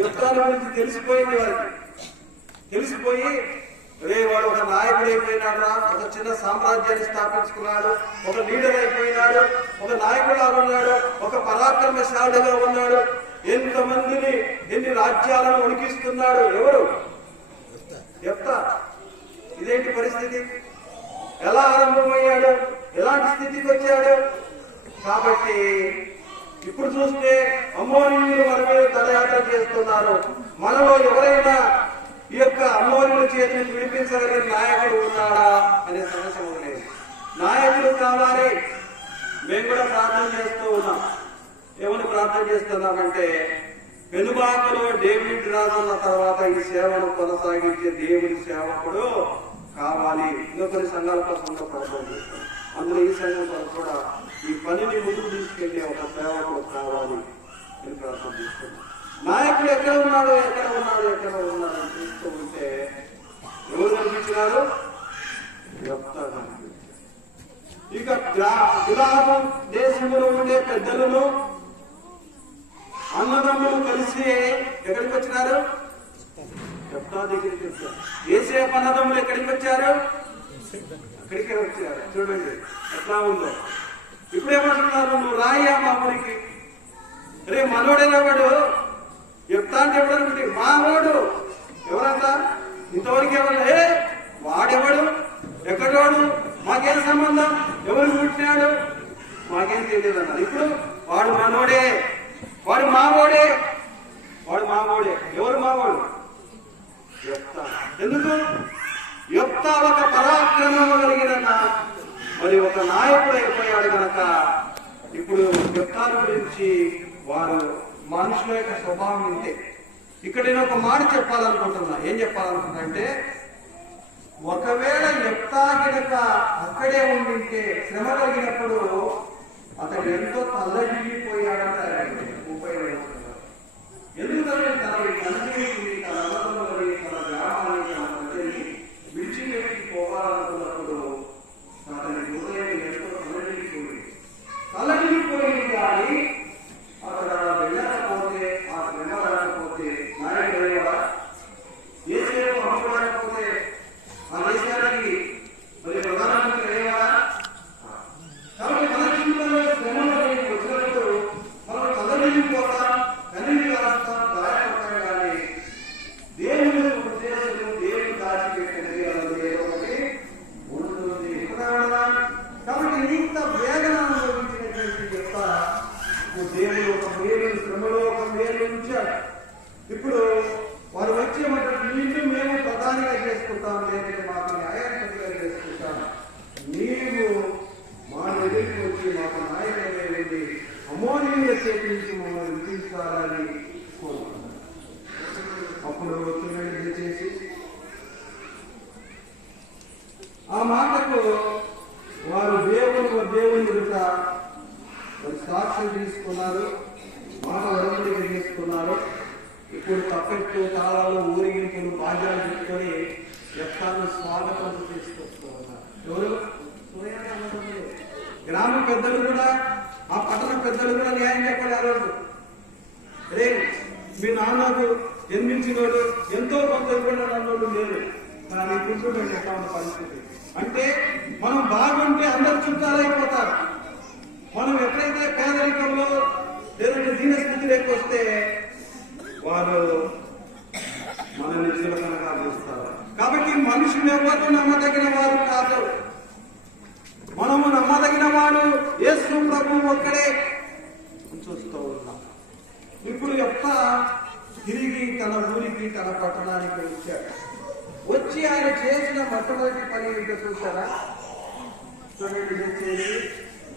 యుద్ధాల గురించి తెలిసిపోయింది వారికి. తెలిసిపోయి రే వాడు ఒక నాయకుడు అయిపోయినాడు, ఒక చిన్న సామ్రాజ్యాన్ని స్థాపించుకున్నాడు, ఒక లీడర్ అయిపోయినాడు, ఒక నాయకుడుగా ఉన్నాడు, ఒక పరాక్రమశాలిగా ఉన్నాడు, ఎంతమందిని ఎన్ని రాజ్యాలను వణికిస్తున్నాడు. ఎవరు? యెఫ్తా. ఇదేంటి పరిస్థితి? ఎలా ఆరంభమయ్యాడు? ఎలాంటి స్థితికి వచ్చాడు? కాబట్టి ఇప్పుడు చూస్తే అమ్మోనీయులు మన మీద దండయాత్ర చేస్తున్నారు. మనలో ఎవరైనా ఈ యొక్క అమ్మోనీయుల చేతిని విడిపించగలిగిన నాయకుడు ఉన్నాడా అనే సమస్య ఉండేది. నాయకుడు కావాలి. మేము కూడా ప్రార్థన చేస్తూ ఉన్నాం. ఏమని ప్రార్థన చేస్తున్నామంటే, పెనుబాకలో డేవిడ్ రాజున్న తర్వాత ఈ సేవను కొనసాగించే దేవుని సేవకుడు కావాలి. ఇంకా కొన్ని సంఘాల కోసం ప్రార్థన చేస్తాం. అందులో ఈ సంఘం కోసం కూడా ఈ పనిని ముందుకు తీసుకెళ్లే ఒక సేవకుడు కావాలి అని ప్రార్థన చేస్తున్నాం. నాయకుడు ఎక్కడ ఉన్నాడు అని చూస్తూ ఉంటే ఎవరు కనిపించినారు? యెఫ్తా కనిపించారు. ఇక గిలాదు దేశంలో ఉండే పెద్దలను అన్నదమ్ములు కలిసి ఎక్కడికి వచ్చినారు? యెఫ్తా దగ్గరికి వచ్చారు. యోసేపు అన్నదమ్ములు ఎక్కడికి వచ్చారు? అక్కడికే వచ్చారు. చూడండి ఎట్లా ఉందో. ఇప్పుడు ఏమంటున్నారు? నువ్వు రాయ్యా మా ఊరికి. రే మనోడేవాడు యెఫ్తా అంటే ఎవడనుకుంటే మావాడు. ఎవరంతా? ఇంతవరకు ఎవరు? వాడెవడు? ఎక్కడోడు? మాకేం సంబంధం? ఎవరు పుట్టినాడు? మాకేం తెలియదు అన్నారు. ఇప్పుడు వాడు మనోడే, వాడు మావోడే. ఎవరు మావోడు? యెఫ్తా. ఎందుకు? యెఫ్తా ఒక పరాక్రమం కలిగిన మరి ఒక నాయకుడు అయిపోయాడు కనుక ఇప్పుడు యెఫ్తా గురించి వారు మనుషుల యొక్క స్వభావం ఉంటే, ఇక్కడ నేను ఒక మాట చెప్పాలనుకుంటున్నా. ఏం చెప్పాలనుకుంటున్నా అంటే, ఒకవేళ యెఫ్తా గనక అక్కడే ఉండింటే శ్రమ కలిగినప్పుడు అతడు ఎంతో తల్లడిల్లిపోయాడంటే ఉపయోగించారు. ఎందుకంటే తన తండ్రిని, తన అన్నదమ్ములని, తన గ్రామాన్ని, తన ప్రజల్ని విడిచిపెట్టి పోవాలనుకున్నప్పుడు అతని హృదయం ఎంతో తల్లడిల్లిపోయింది. కానీ అక్కడ వెళ్ళకపోతే, ఆ శ్రమ రాకపోతే నాయకుడు యేసేపు అమ్ముకోలేకపోతే ఆ దేశానికి మరి ప్రధానమంత్రి అయ్యేవాడా? కాబట్టి మన జీవితంలో శ్రమలు వచ్చినప్పుడు మనం కదలిపోతాం, కన్నీరు కాస్తాం, గాయపడతాం. కానీ దేవుని ఉద్దేశం దేవుని దాచిపెట్టినది అన్నది ఏదో ఒకటి ఉంటుంది. కాబట్టి ఇంత వేదన అనుభవించినటువంటి యెఫ్తా దేవుడు ఒక వేలు శ్రమలో ఒక వేలు ఉంచాడు. ఇప్పుడు వారు వచ్చేమంటారు, నీళ్ళు మేము ప్రధానిగా చేసుకుంటాం, లేదంటే మాకు న్యాయాధిపతిగా చేసుకుంటాం. నీవు మా దగ్గరికి వచ్చి మాకు నాయకుడిగా వెళ్ళి అమ్మోనీయుల చేతి నుంచి మమ్మల్ని విధించాలని కోరుకున్నాను. అప్పుడు ఒత్తిడి చేసి ఆ మాటకు వారు దేవుని ఎదుట సాక్ష్యం తీసుకున్నారు, మాట ఉడంబడిక చేసుకున్నారు. ఇప్పుడు తప్పెట్టు తాళాలు ఊరేగింపులు బాధ్యాలు పెట్టుకొని యెఫ్తాను స్వాగతం తీసుకొస్తూ ఉన్నారు. ఎవరు? గ్రామ పెద్దలు కూడా, ఆ పట్టణ పెద్దలు కూడా న్యాయం చెప్పాలి. ఆ రోజు రే మీ నాన్నకు జన్మించినోడు ఎంతో కొంత ఇవ్వడం అన్నోడు లేదు. కానీ ఇప్పుడు ఎట్లా ఉన్న పరిస్థితి అంటే, మనం బాగుంటే అందరు చుట్టాలైపోతారు. మనం ఎప్పుడైతే పేదరికంలో లేదంటే దీనస్థితిలోకి వస్తే వారు మనల్ని చులకనగా చూస్తారు. కాబట్టి మనుషులు ఎవరు నమ్మదగిన వారు కాదు. మనము నమ్మదగిన వాడు యేసు ప్రభువు ఒక్కడే చూస్తూ ఉన్నాం. ఇప్పుడు యెఫ్తా తిరిగి తన ఊరికి, తన పట్టణానికి వచ్చాడు. వచ్చి ఆయన చేసిన మొట్టమొదటి పని ఏంటో చూసారా? చేసేది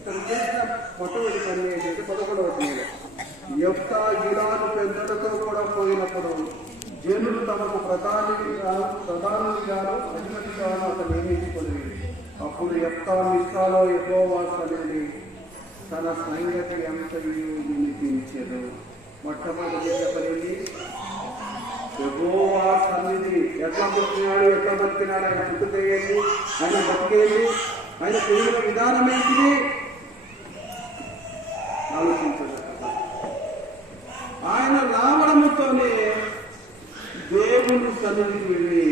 తను చేసిన మొట్టమొదటి పని ఏంటంటే 11వ వచనంలో యొక్క గిలాను పెద్దలతో కూడా పోయినప్పుడు జనులు తమకు ప్రధానిగాను అధిపతిగాను అతను నియమించుకొని అప్పుడు యొక్క మిస్సాలో యెహోవా సన్నిధిని తన సంగతి ఎంతయు వినిపించెను. మొట్టమొదటి చెప్పలేదు యెహోవా సన్నిధి ఎట్లా బతికినాడు ఆయన పుట్టుకేయండి, ఆయన బతికేయండి, ఆయన పెరిగిన విధానం ఏంటిది ఆలోచించారు. ఆయన రావడముతోనే దేవుని సన్నిధికి వెళ్ళి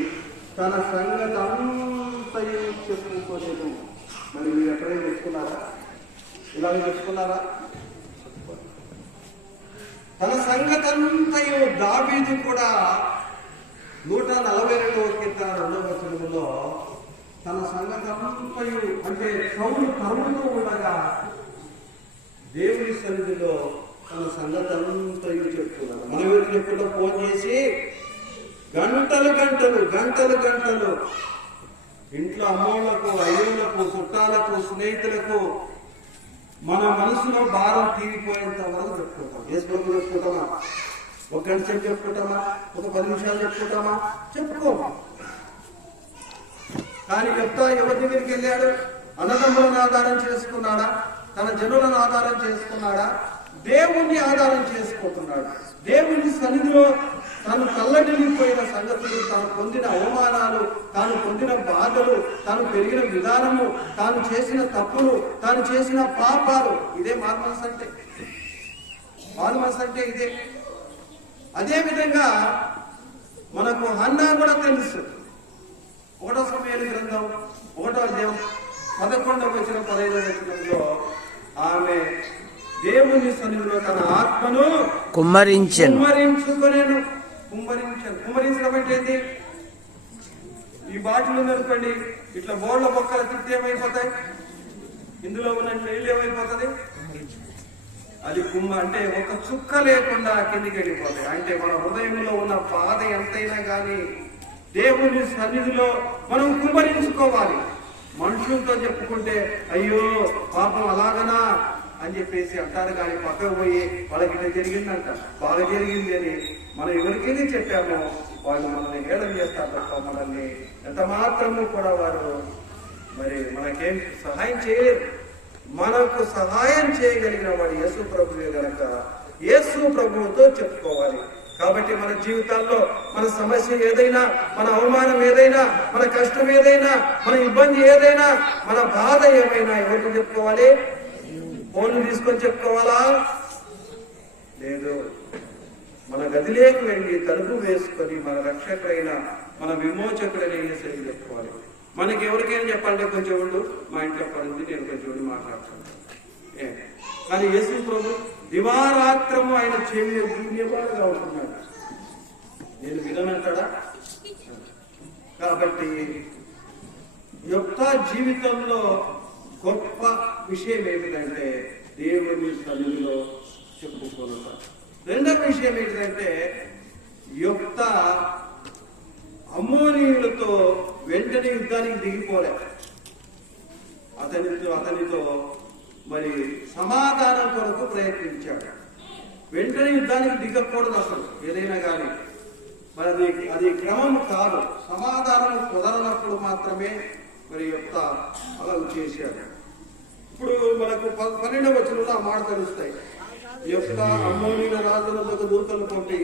తన సంగతి అంతయు చెప్పుకోలేదు. మరి మీరు ఎక్కడైనా చెప్పుకున్నారా? ఇలాగ చెప్పుకున్నారా? తన సంగతంతయు దావీదు కూడా 142వ కీర్తన 2వ వచనంలో తన సంగతంతయు అంటే సౌలు తరుముతూ ఉండగా దేవుని సన్నిధిలో తన సంగతంతయు చెప్తున్నారు. మనం ఎవరికి చెప్పుకుంటూ ఫోన్ చేసి గంటలు ఇంట్లో అమ్మోళ్లకు, అయ్యోళ్లకు, చుట్టాలకు, స్నేహితులకు మన మనసులో భారం తీరిపోయేంత వరకు చెప్పుకుంటాం. ఏ శ్లోకం చెప్పుకుంటామా? 1 గంట సేపు చెప్పుకుంటామా? ఒక 10 నిమిషాలు చెప్పుకుంటామా? చెప్పుకోమా. కానీ చెప్తా ఎవరి దగ్గరికి వెళ్ళాడు? అన్నదమ్ములను ఆధారం చేసుకున్నాడా? తన జనులను ఆధారం చేసుకున్నాడా? దేవుణ్ణి ఆధారం చేసుకుంటున్నాడు. దేవుని సన్నిధిలో తాను కళ్ళడిల్లిపోయిన సంగతులు, తాను పొందిన అవమానాలు, తాను పొందిన బాధలు, తాను పెరిగిన విధానము, తాను చేసిన తప్పులు, తాను చేసిన పాపాలు, ఇదే మారుమనసు అంటే. మారుమనసు అంటే ఇదే. అదే విధంగా మనకు హన్నా కూడా తెలుసు. 1వ సమూయేలు గ్రంథం 1వ అధ్యాయం 11వ వచనం 15వ వచనంలో ఆమె దేవుని సన్నిధిలో తన ఆత్మను కుమ్మరించడం అంటే ఏంటి? ఈ బాటిల్ ఉందనుకోండి, ఇట్లా బోర్ల బొక్కల తిట్టి ఏమైపోతాయి? ఇందులో ఉన్న నీళ్ళు ఏమైపోతుంది? అది అంటే ఒక చుక్క లేకుండా కిందికి వెళ్ళిపోతాయి. అంటే మన హృదయంలో ఉన్న బాధ ఎంతైనా కానీ దేవుని సన్నిధిలో మనం కుమ్మరించుకోవాలి. మనుషులతో చెప్పుకుంటే అయ్యో పాపం అలాగనా అని చెప్పేసి అంటారు. కానీ పక్కకు పోయి వాళ్ళకి ఇట్లా జరిగిందంట, బాగా జరిగింది అని మనం ఎవరికైనా చెప్పామో వాళ్ళు మనల్ని హేళన చేస్తారు తప్ప మనల్ని ఎంత మాత్రము కూడా వారు మరి మనకేం సహాయం చేయలేదు. మనకు సహాయం చేయగలిగిన వాడు యేసు ప్రభువే గనక యేసు ప్రభువుతో చెప్పుకోవాలి. కాబట్టి మన జీవితాల్లో మన సమస్య ఏదైనా, మన అవమానం ఏదైనా, మన కష్టం ఏదైనా, మన ఇబ్బంది ఏదైనా, మన బాధ ఏమైనా ఎవరికి చెప్పుకోవాలి? ఫోన్లు తీసుకొని చెప్పుకోవాలా? లేదు. మన గదిలోకి వెళ్ళి తలుపు వేసుకొని మన రక్షకుడైన, మన విమోచకుడైన యేసుని చెప్పుకోవాలి. మనకి ఎవరికైనా చెప్పాలంటే కొంచెం ఉండు, మా ఇంట్లో పడింది, నేను కొంచెం ఉండి మాట్లాడుతాను. కానీ యేసు ప్రభు దివారాత్రము ఆయన చెవిగా ఉంటున్నాడు. నేను విననంటాడా? కాబట్టి యొక్క జీవితంలో గొప్ప విషయం ఏమిటంటే దేవుని సన్నిధిలో చెప్పుకోవడం. రెండవ విషయం ఏంటంటే యొక్క అమ్మోనీయులతో వెంటనే యుద్ధానికి దిగిపోలే. అతనితో మరి సమాధానం కొరకు ప్రయత్నించాడు. వెంటనే యుద్ధానికి దిగకూడదు అసలు ఏదైనా కానీ. మరి అది క్రమం కాదు. సమాధానం కుదరనప్పుడు మాత్రమే మరి యొక్క అలా చేశాడు. ఇప్పుడు మనకు 12వ వచనంలో ఆ మాట తెలుస్తాయి. యొక్క అమ్మోనీయుల రాజులకు దూతలు పంపి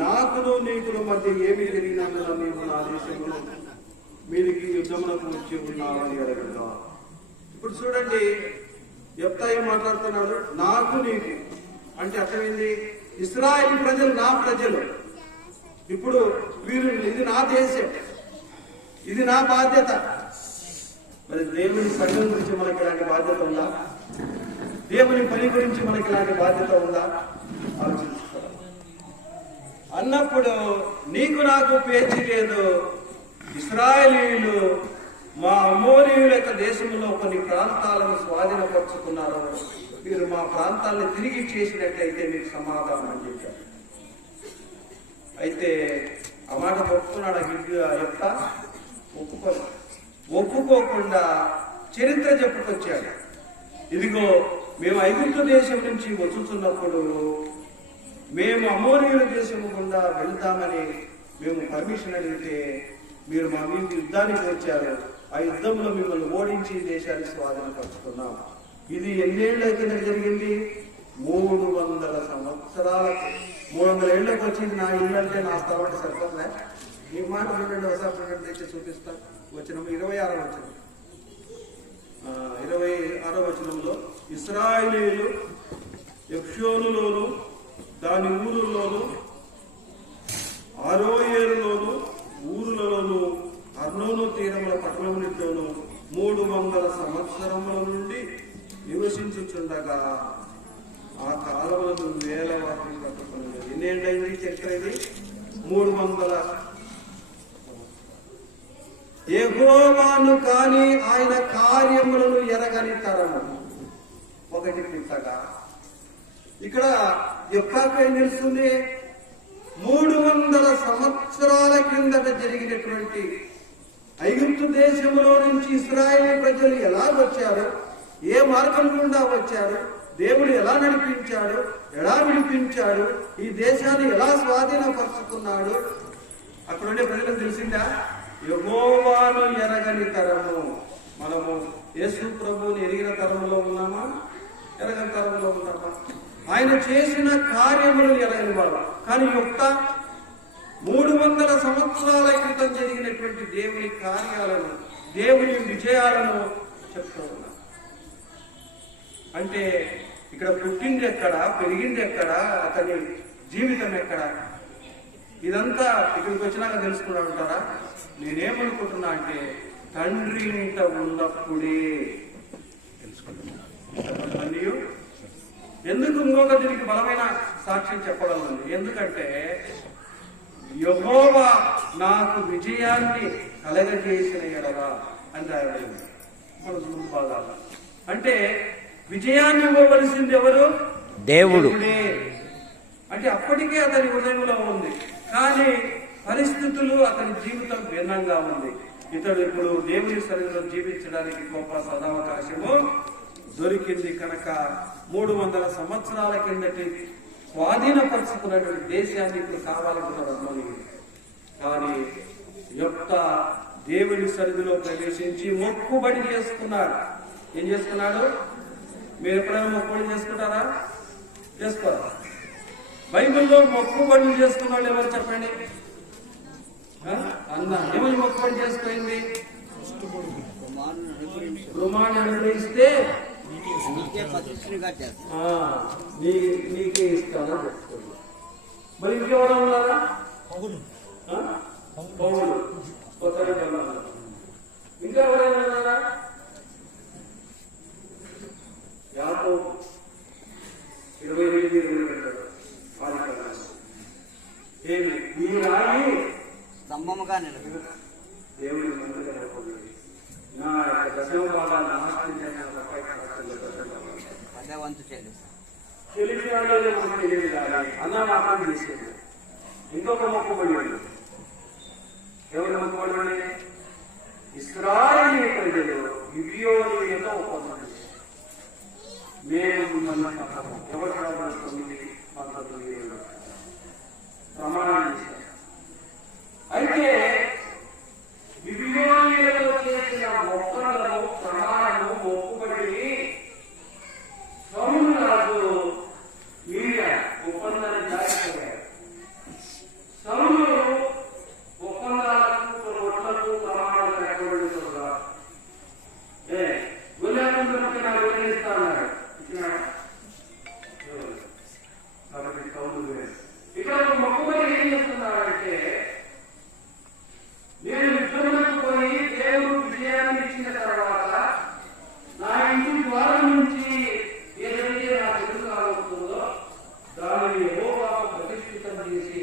నాకును నీకును మధ్య ఏమి జరిగినందున నీవు నా దేశంలో మీరికి యుద్ధమునకు వచ్చి ఉన్నావని అడగగా. ఇప్పుడు చూడండి, యెఫ్తా ఏం మాట్లాడుతున్నాడు? నాకు నీకు అంటే అర్థమైంది, ఇశ్రాయేలు ప్రజలు నా ప్రజలు. ఇప్పుడు వీరు ఇది నా దేశం, ఇది నా బాధ్యత. మరి దేవుని సంఘం గురించి మనకి ఇలాంటి బాధ్యత ఉందా? దేవుని పని గురించి మనకి ఇలాంటి బాధ్యత ఉందా? ఆలోచించుకోవాలి. అన్నప్పుడు నీకు నాకు పేచీ లేదు. ఇశ్రాయేలీయులు మా అమోరీయుల యొక్క దేశంలో కొన్ని ప్రాంతాలను స్వాధీనపరుచుకున్నారు. మీరు మా ప్రాంతాలను తిరిగి చేసినట్లయితే మీకు సమాధానం అని చెప్పారు. అయితే ఆ మాట ఒప్పుకున్నాడు యొక్క ఒప్పుకోకుండా చరిత్ర చెప్పుకొచ్చాడు. ఇదిగో మేము ఐగుప్తు దేశం నుంచి వచ్చుతున్నప్పుడు మేము అమోరీయుల దేశం గుండా వెళ్తామని మేము పర్మిషన్ అడిగితే మీరు మా మీద యుద్ధానికి వచ్చారు. ఆ యుద్ధంలో మిమ్మల్ని ఓడించి దేశాన్ని స్వాధీనపరుచుకున్నాం. ఇది ఎన్నేళ్ల కింద జరిగింది? 300 సంవత్సరాలకు. 300 ఏళ్లకు వచ్చింది. నా ఇల్లు అంటే నా స్థలం అంటే సరిపోతుందా? ఈ మాట చూడండి, ఒకసారి తెచ్చి చూపిస్తాను. వచనం 26వ వచనంలో ఇశ్రాయేలీయులు ఎఫ్యోనులోను దాని ఊరుల్లోను ఆరోయేరులోను ఊరులలోను అర్నోను తీరముల పట్టణములలోను 300 సంవత్సరముల నుండి నివసించుచుండగా ఆ కాలములను వేల వాటిని పట్టుకున్నది. ఎన్నేళ్ళైంది చరిత్ర ఇది? 300. యెహోవాను కాని ఆయన కార్యములను ఎరగని తరము ఒకటి పిచ్చగా. ఇక్కడ యెఫ్తాకు ఏం తెలుస్తుంది? 300 సంవత్సరాల క్రిందట జరిగినటువంటి ఐగుప్తు దేశంలో నుంచి ఇశ్రాయేలు ప్రజలు ఎలా వచ్చారు, ఏ మార్గం గుండా వచ్చారు, దేవుడు ఎలా నడిపించాడు, ఎలా విడిపించాడు, ఈ దేశాన్ని ఎలా స్వాధీనపరుచుకున్నాడు, అక్కడ ఉండే ప్రజలకు తెలిసిందా? యెహోవాను ఎరగని తరము. మనము యేసు ప్రభువుని ఎరిగిన తరంలో ఉన్నామా? ఎరగని తరంలో ఉన్నామా? ఆయన చేసిన కార్యములను ఎరగని వాడు. కానీ యొక్క 300 సంవత్సరాల క్రితం జరిగినటువంటి దేవుని కార్యాలను, దేవుని విజయాలను చెప్తూ ఉన్నారు. అంటే ఇక్కడ పుట్టింది ఎక్కడ, పెరిగింది ఎక్కడ, అతని జీవితం ఎక్కడ, ఇదంతా ఇక్కడికి వచ్చినాక తెలుసుకున్నాడు అంటారా? నేనేమనుకుంటున్నా అంటే తండ్రి ఇంట ఉన్నప్పుడే తెలుసుకుంటున్నా. ఎందుకు ఇంకొక దీనికి బలమైన సాక్ష్యం చెప్పడం ఉంది? ఎందుకంటే యెహోవా నాకు విజయాన్ని కలగజేసిన ఎడల అని రాయబడింది మన ముందు భాగాలు. అంటే విజయాన్ని ఇవ్వవలసింది ఎవరు? దేవుడే. అంటే అప్పటికే అతని హృదయంలో ఉంది, కానీ పరిస్థితులు అతని జీవితం భిన్నంగా ఉంది. ఇతడు ఇప్పుడు దేవుని సన్నిధిలో జీవించడానికి గొప్ప సదావకాశము దొరికింది కనుక 300 సంవత్సరాల కిందటి స్వాధీనపరుచుకున్నటువంటి దేశాన్ని ఇప్పుడు కావాలనుకున్నాడు. కానీ యొక్క దేవుని సన్నిధిలో ప్రవేశించి మొక్కుబడి చేసుకున్నాడు. ఏం చేసుకున్నాడు? మీరు ఎప్పుడైనా మొక్కుబడి చేసుకుంటారా? చేసుకోరా? బైబిల్లో మొక్కుబడులు చేసుకున్న వాళ్ళు ఎవరు చెప్పండి? అన్న ఏమని మొక్కుబడి చేసుకుంది? రుమాన్ని అనుగ్రహిస్తే నీకే ఇస్తాను. మరి ఇంకెవరు ఉన్నారా? పౌరులు ఇంకా ఎవరైనా ఉన్నారా? యాకోబు 22 పెట్టాడు. ఏమి ఈ రాయి స్తంభముగా నిలబడి దేవుని మందిగా నా దశమ భాగాన్ని ఆశ్రయించిన అదే వంతు చేయలేదు. తెలియదు మనకు తెలియదు కానీ అన్న మాత్రం చేసేది. ఇంకొక మొక్కుబడి ఎవరి మొక్కుబడి? ఇశ్రాయేలు ప్రజలు గిబియోనీయులతో ఒప్పందం చేశారు. మేము మిమ్మల్ని నమ్మము. ఎవరు 9:19 ప్రమాణం చేశారు. అయితే గిబియోనీయులతో చేసిన ఒప్పందము, ప్రమాణము, మొక్కుబడి సౌలు రాజు మీడియా ఒప్పందాన్ని దాచిపోయారు. సౌలు ఒప్పందాలకు, ఒట్లకు, ప్రమాణాలకు ఎక్కబడుతున్నారు. గులాబందరికి నాకు వదిలేస్తా అన్నాడు. కాబట్టి సౌలు ఇక్కడ ఒక మొక్కుబడి ఏం చేస్తున్నారంటే, నేను యుద్ధంలోకి పోయి దేవుడు విజయాన్ని ఇచ్చిన తర్వాత నా ఇంటి ద్వారం నుంచి ఏదైతే నాకు ఎదురు కావస్తుందో దానిని యెహోవాకు ప్రతిష్ఠితం చేసి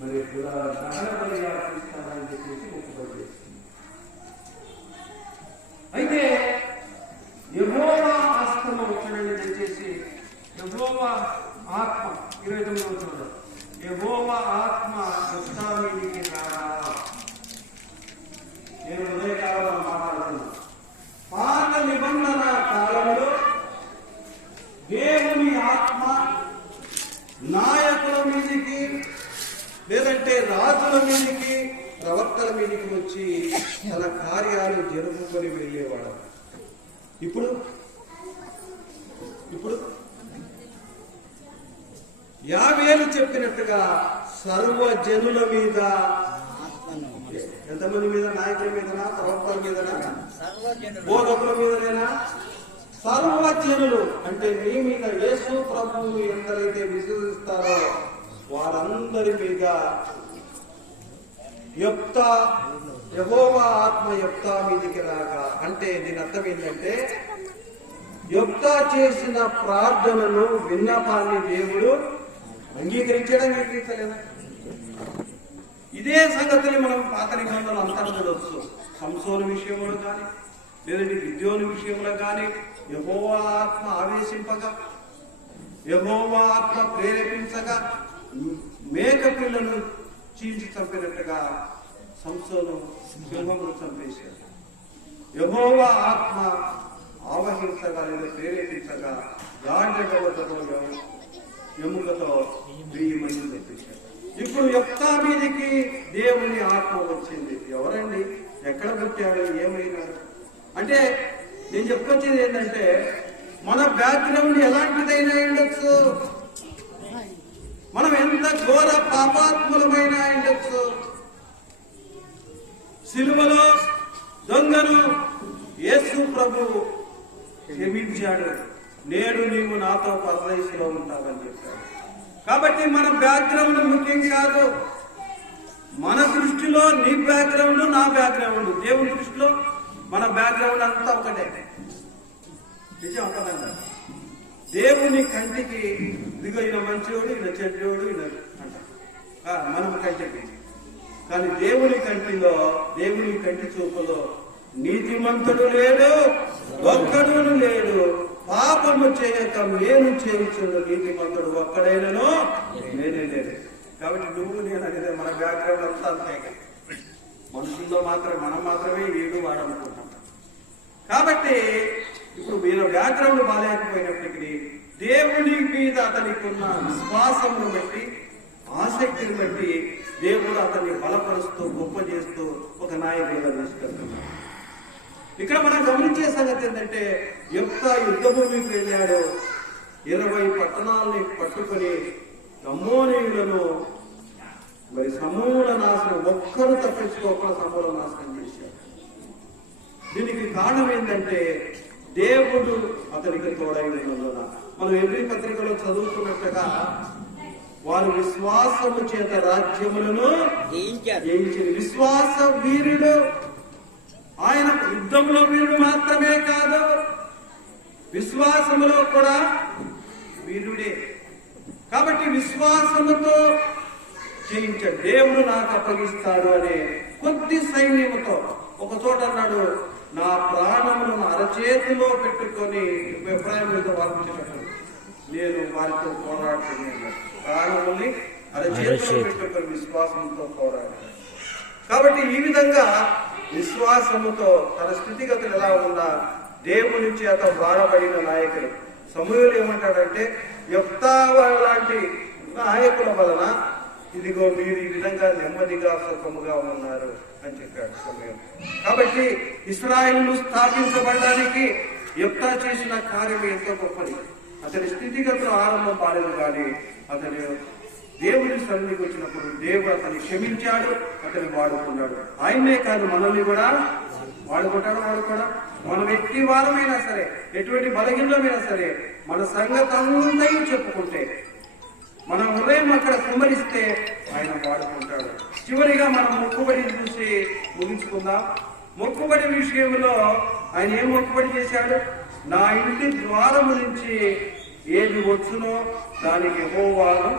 మరి దహన బలిగా అర్పిస్తానని చెప్పేసి మొక్కుబడి చేస్తుంది. అయితే యెహోవా హస్తము వచ్చాడని తెచ్చేసి యెహోవా ఆత్మ 29 యెహోవా ఆత్మ యెఫ్తా మీదికి రారా. నేను ఉదయకాలంలో మాట్లాడుతున్నా. నాయకుల మీదికి లేదంటే రాజుల మీదికి ప్రవక్తల మీదికి వచ్చి తన కార్యాలు జరుపుకొని వెళ్ళేవాడు. ఇప్పుడు యావేలు చెప్పినట్టుగా సర్వజనుల మీద, ఎంతమంది మీద? నాయకుల మీదనా, ప్రవక్తల మీదనా, బోధకుల మీదనేనా? సర్వజనులు అంటే మీ మీద యేసు ప్రభువును ఎందరైతే విశ్వసిస్తారో వారందరి మీద యెహోవా ఆత్మ యెఫ్తా మీదికి రాగా, అంటే దీని అర్థం ఏంటంటే యెఫ్తా చేసిన ప్రార్థనను, విన్నపాన్ని దేవుడు అంగీకరించలేదా? ఇదే సంగతిని మనం పాత నిబంధనలు అంతా చూడవచ్చు. సంసోను విషయంలో కానీ, లేదంటే గిద్యోను విషయంలో కానీ యెహోవా ఆత్మ ఆవేశింపగా, యెహోవా ఆత్మ ప్రేరేపించగా మేక పిల్లను చీల్చి చంపినట్టుగా సంసోను సింహమును చంపేశాడు. యెహోవా ఆత్మ ఆవహించగా లేదా ప్రేరేపించగా గాండ్రగవతతో ఎముకతో 1000 మందిని తెప్పించాడు. ఇప్పుడు యెఫ్తా మీదికి దేవుని ఆత్మ వచ్చింది. ఎవరండి? ఎక్కడ పుట్టాడు? ఏమైనాడు? అంటే నేను చెప్పుకొచ్చేది ఏంటంటే మన బ్యాక్గ్రౌండ్ ఎలాంటిదైనా ఉండొచ్చు, మనం ఎంత ఘోర పాపాత్ములమైన ఉండొచ్చు. సిలువలో దొంగను యేసు ప్రభువు క్షమించాడు. నేడు నీవు నాతో పరదేశంలో ఉంటావని చెప్పాడు. కాబట్టి మన బ్యాక్గ్రౌండ్ ముఖ్యం కాదు. మన దృష్టిలో నీ బ్యాక్గ్రౌండ్, నా బ్యాక్గ్రౌండ్, దేవుని దృష్టిలో మన బ్యాక్గ్రౌండ్ అంతా ఒకటే. నిజం కదండి. దేవుని కంటికి ఇదిగో ఈయన మంచివాడు, ఈయన చెడ్డోడు, ఈయన అంట మనం కంటికి. కానీ దేవుని కంటిలో, దేవుని కంటి చూపులో నీతిమంతుడు లేడు, ఒక్కడును లేడు. పాపము చేయక మేలు చేయించుడు నీతిమంతుడు ఒక్కడైనను నేనే లేదు. కాబట్టి నువ్వు నేను అనేది మన బ్యాక్గ్రౌండ్ అంతా అంతే. మనుషుల్లో మనం మాత్రమే వీడు వాడనుకుంటాం. కాబట్టి ఇప్పుడు వీళ్ళ బ్యాక్గ్రౌండ్ బాగాలేకపోయినప్పటికీ దేవుని మీద అతనికి ఉన్న విశ్వాసమును బట్టి, ఆసక్తిని బట్టి దేవుడు అతన్ని బలపరుస్తూ, గొప్ప చేస్తూ ఒక నాయకుడిగా తీసుకెళ్తున్నాడు. ఇక్కడ మనం గమనించే సంగతి ఏంటంటే యెఫ్తా యుద్ధభూమికి వెళ్ళాడు. 20 పట్టణాలని పట్టుకొని అమ్మోనీయులను మరి సమూల నాశనం, ఒక్కరు తప్పించుకోకుండా సమూల నాశనం చేశాడు. దీనికి కారణం ఏంటంటే దేవుడు అతనికి తోడైనందున. మనం ఎవ్రీ పత్రికలో చదువుతున్నట్టుగా వారు విశ్వాసము చేత రాజ్యములను జయించారు. విశ్వాస వీరుడు ఆయన యుద్ధంలో వీరుడు మాత్రమే కాదు, విశ్వాసములో కూడా వీరుడే. కాబట్టి విశ్వాసముతో జయించాడు. దేవుడు నాకు అప్పగిస్తాడు అనే కొద్ది సైన్యముతో ఒక చోట అన్నాడు, నా ప్రాణములను అరచేతిలో పెట్టుకొని ఎఫ్రాయిము మీద వార్పించినట్టు నేను వారితో పోరాడుతున్నాను. ప్రాణముల్ని అరచేతిలో పెట్టుకొని విశ్వాసంతో పోరాడాడు. కాబట్టి ఈ విధంగా విశ్వాసముతో తన స్థితిగతులు ఎలా ఉన్నా దేవుని చేత వాడబడిన నాయకులు. సమూయేలు ఏమంటాడంటే యెఫ్తా లాంటి నాయకుల వలన ఇదిగో మీరు ఈ విధంగా నెమ్మదిగా సుఖముగా ఉన్నారు అని చెప్పాడు సమూయేలు. కాబట్టి ఇశ్రాయేలు స్థాపించబడడానికి యెఫ్తా చేసిన కార్యం ఎంతో గొప్పది. అతని స్థితిగతులు ఆరంభం బాలేదు, కానీ అతని దేవుని సన్నిధికి వచ్చినప్పుడు దేవుడు అతన్ని క్షమించాడు, అతన్ని వాడుకున్నాడు. ఆయనే కాదు మనల్ని కూడా వాడుకుంటాడు. మన వ్యక్తి వారమైనా సరే, ఎటువంటి బలహీనమైనా సరే, మన సంగతంతా చెప్పుకుంటే, మన హృదయం అక్కడ కుమ్మరిస్తే ఆయన వాడుకుంటాడు. చివరిగా మనం మొక్కుబడి చూసి ముగించుకుందాం. మొక్కుబడి విషయంలో ఆయన ఏం మొక్కుబడి చేశాడు? నా ఇంటి ద్వారము నుంచి ఏది వచ్చునో దానికి యెహోవాను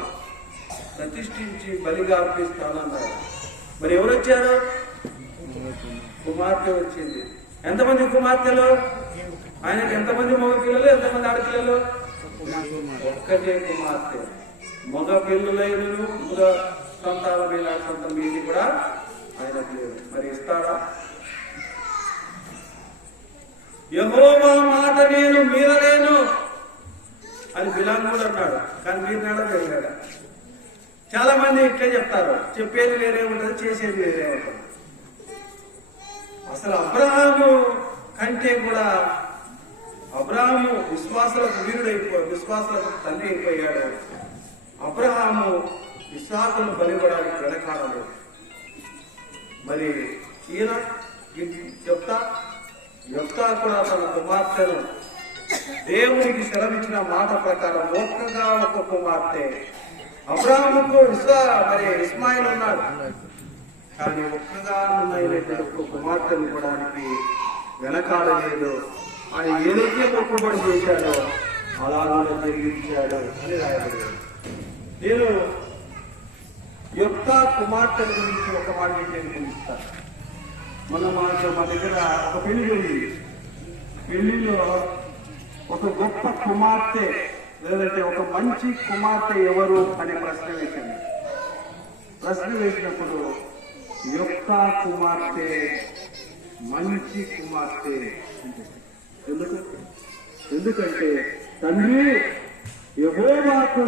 ప్రతిష్ఠించి బలిగా అర్పిస్తానన్నాడు. మరి ఎవరు వచ్చారు? కుమార్తె వచ్చింది. ఎంతమంది కుమార్తెలు? ఆయనకి ఎంతమంది మగ పిల్లలు, ఎంతమంది ఆడపిల్లలు? ఒక్కటే కుమార్తె. మగ పిల్లలైనను మగ సంతానమైన సంతం మీది కూడా ఆయనకు లేదు. మరి ఇస్తాడా? యెహోవా మాట నేను మీరలేను అని బిలాము కూడా అన్నాడు. కానీ మీరు నడలేదా? చాలా మంది ఇట్లే చెప్తారు, చెప్పేది వేరే ఉంటుంది, చేసేది వేరే ఉంటుంది. అసలు అబ్రహాము కంటే కూడా అబ్రహాము విశ్వాసాలకు విశ్వాసాలకు తండ్రి అయిపోయాడు. అబ్రహాము ఇస్సాకును బలివ్వడానికి వెనకాడలేదు. మరి ఈయన యొప్తా కూడా తన కుమార్తెను దేవునికి సెలవిచ్చిన మాట ప్రకారం ఒక్కగా ఒక కుమార్తె, అబ్రహాముకు ఇస్మాయిల్ ఉన్నాడు, కానీ ఒక్కగా ఉన్నటువంటి ఒక కుమార్తెను ఇవ్వడానికి వెనకాడలేదు. ఆయన ఏదైతే మొక్కుబడి చేశాడో అలాగే జరిగించాడు అని రాయబడింది. నేను యొప్తా కుమార్తెల గురించి ఒక మాట నేను పిలుస్తాను. మా దగ్గర ఒక పెళ్లి ఉంది. పెళ్లిలో ఒక గొప్ప కుమార్తె లేదంటే ఒక మంచి కుమార్తె ఎవరు అనే ప్రశ్న వేసింది. ప్రశ్న వేసినప్పుడు యొప్తా కుమార్తె మంచి కుమార్తె. ఎందుకంటే తండ్రి యెహోవాకు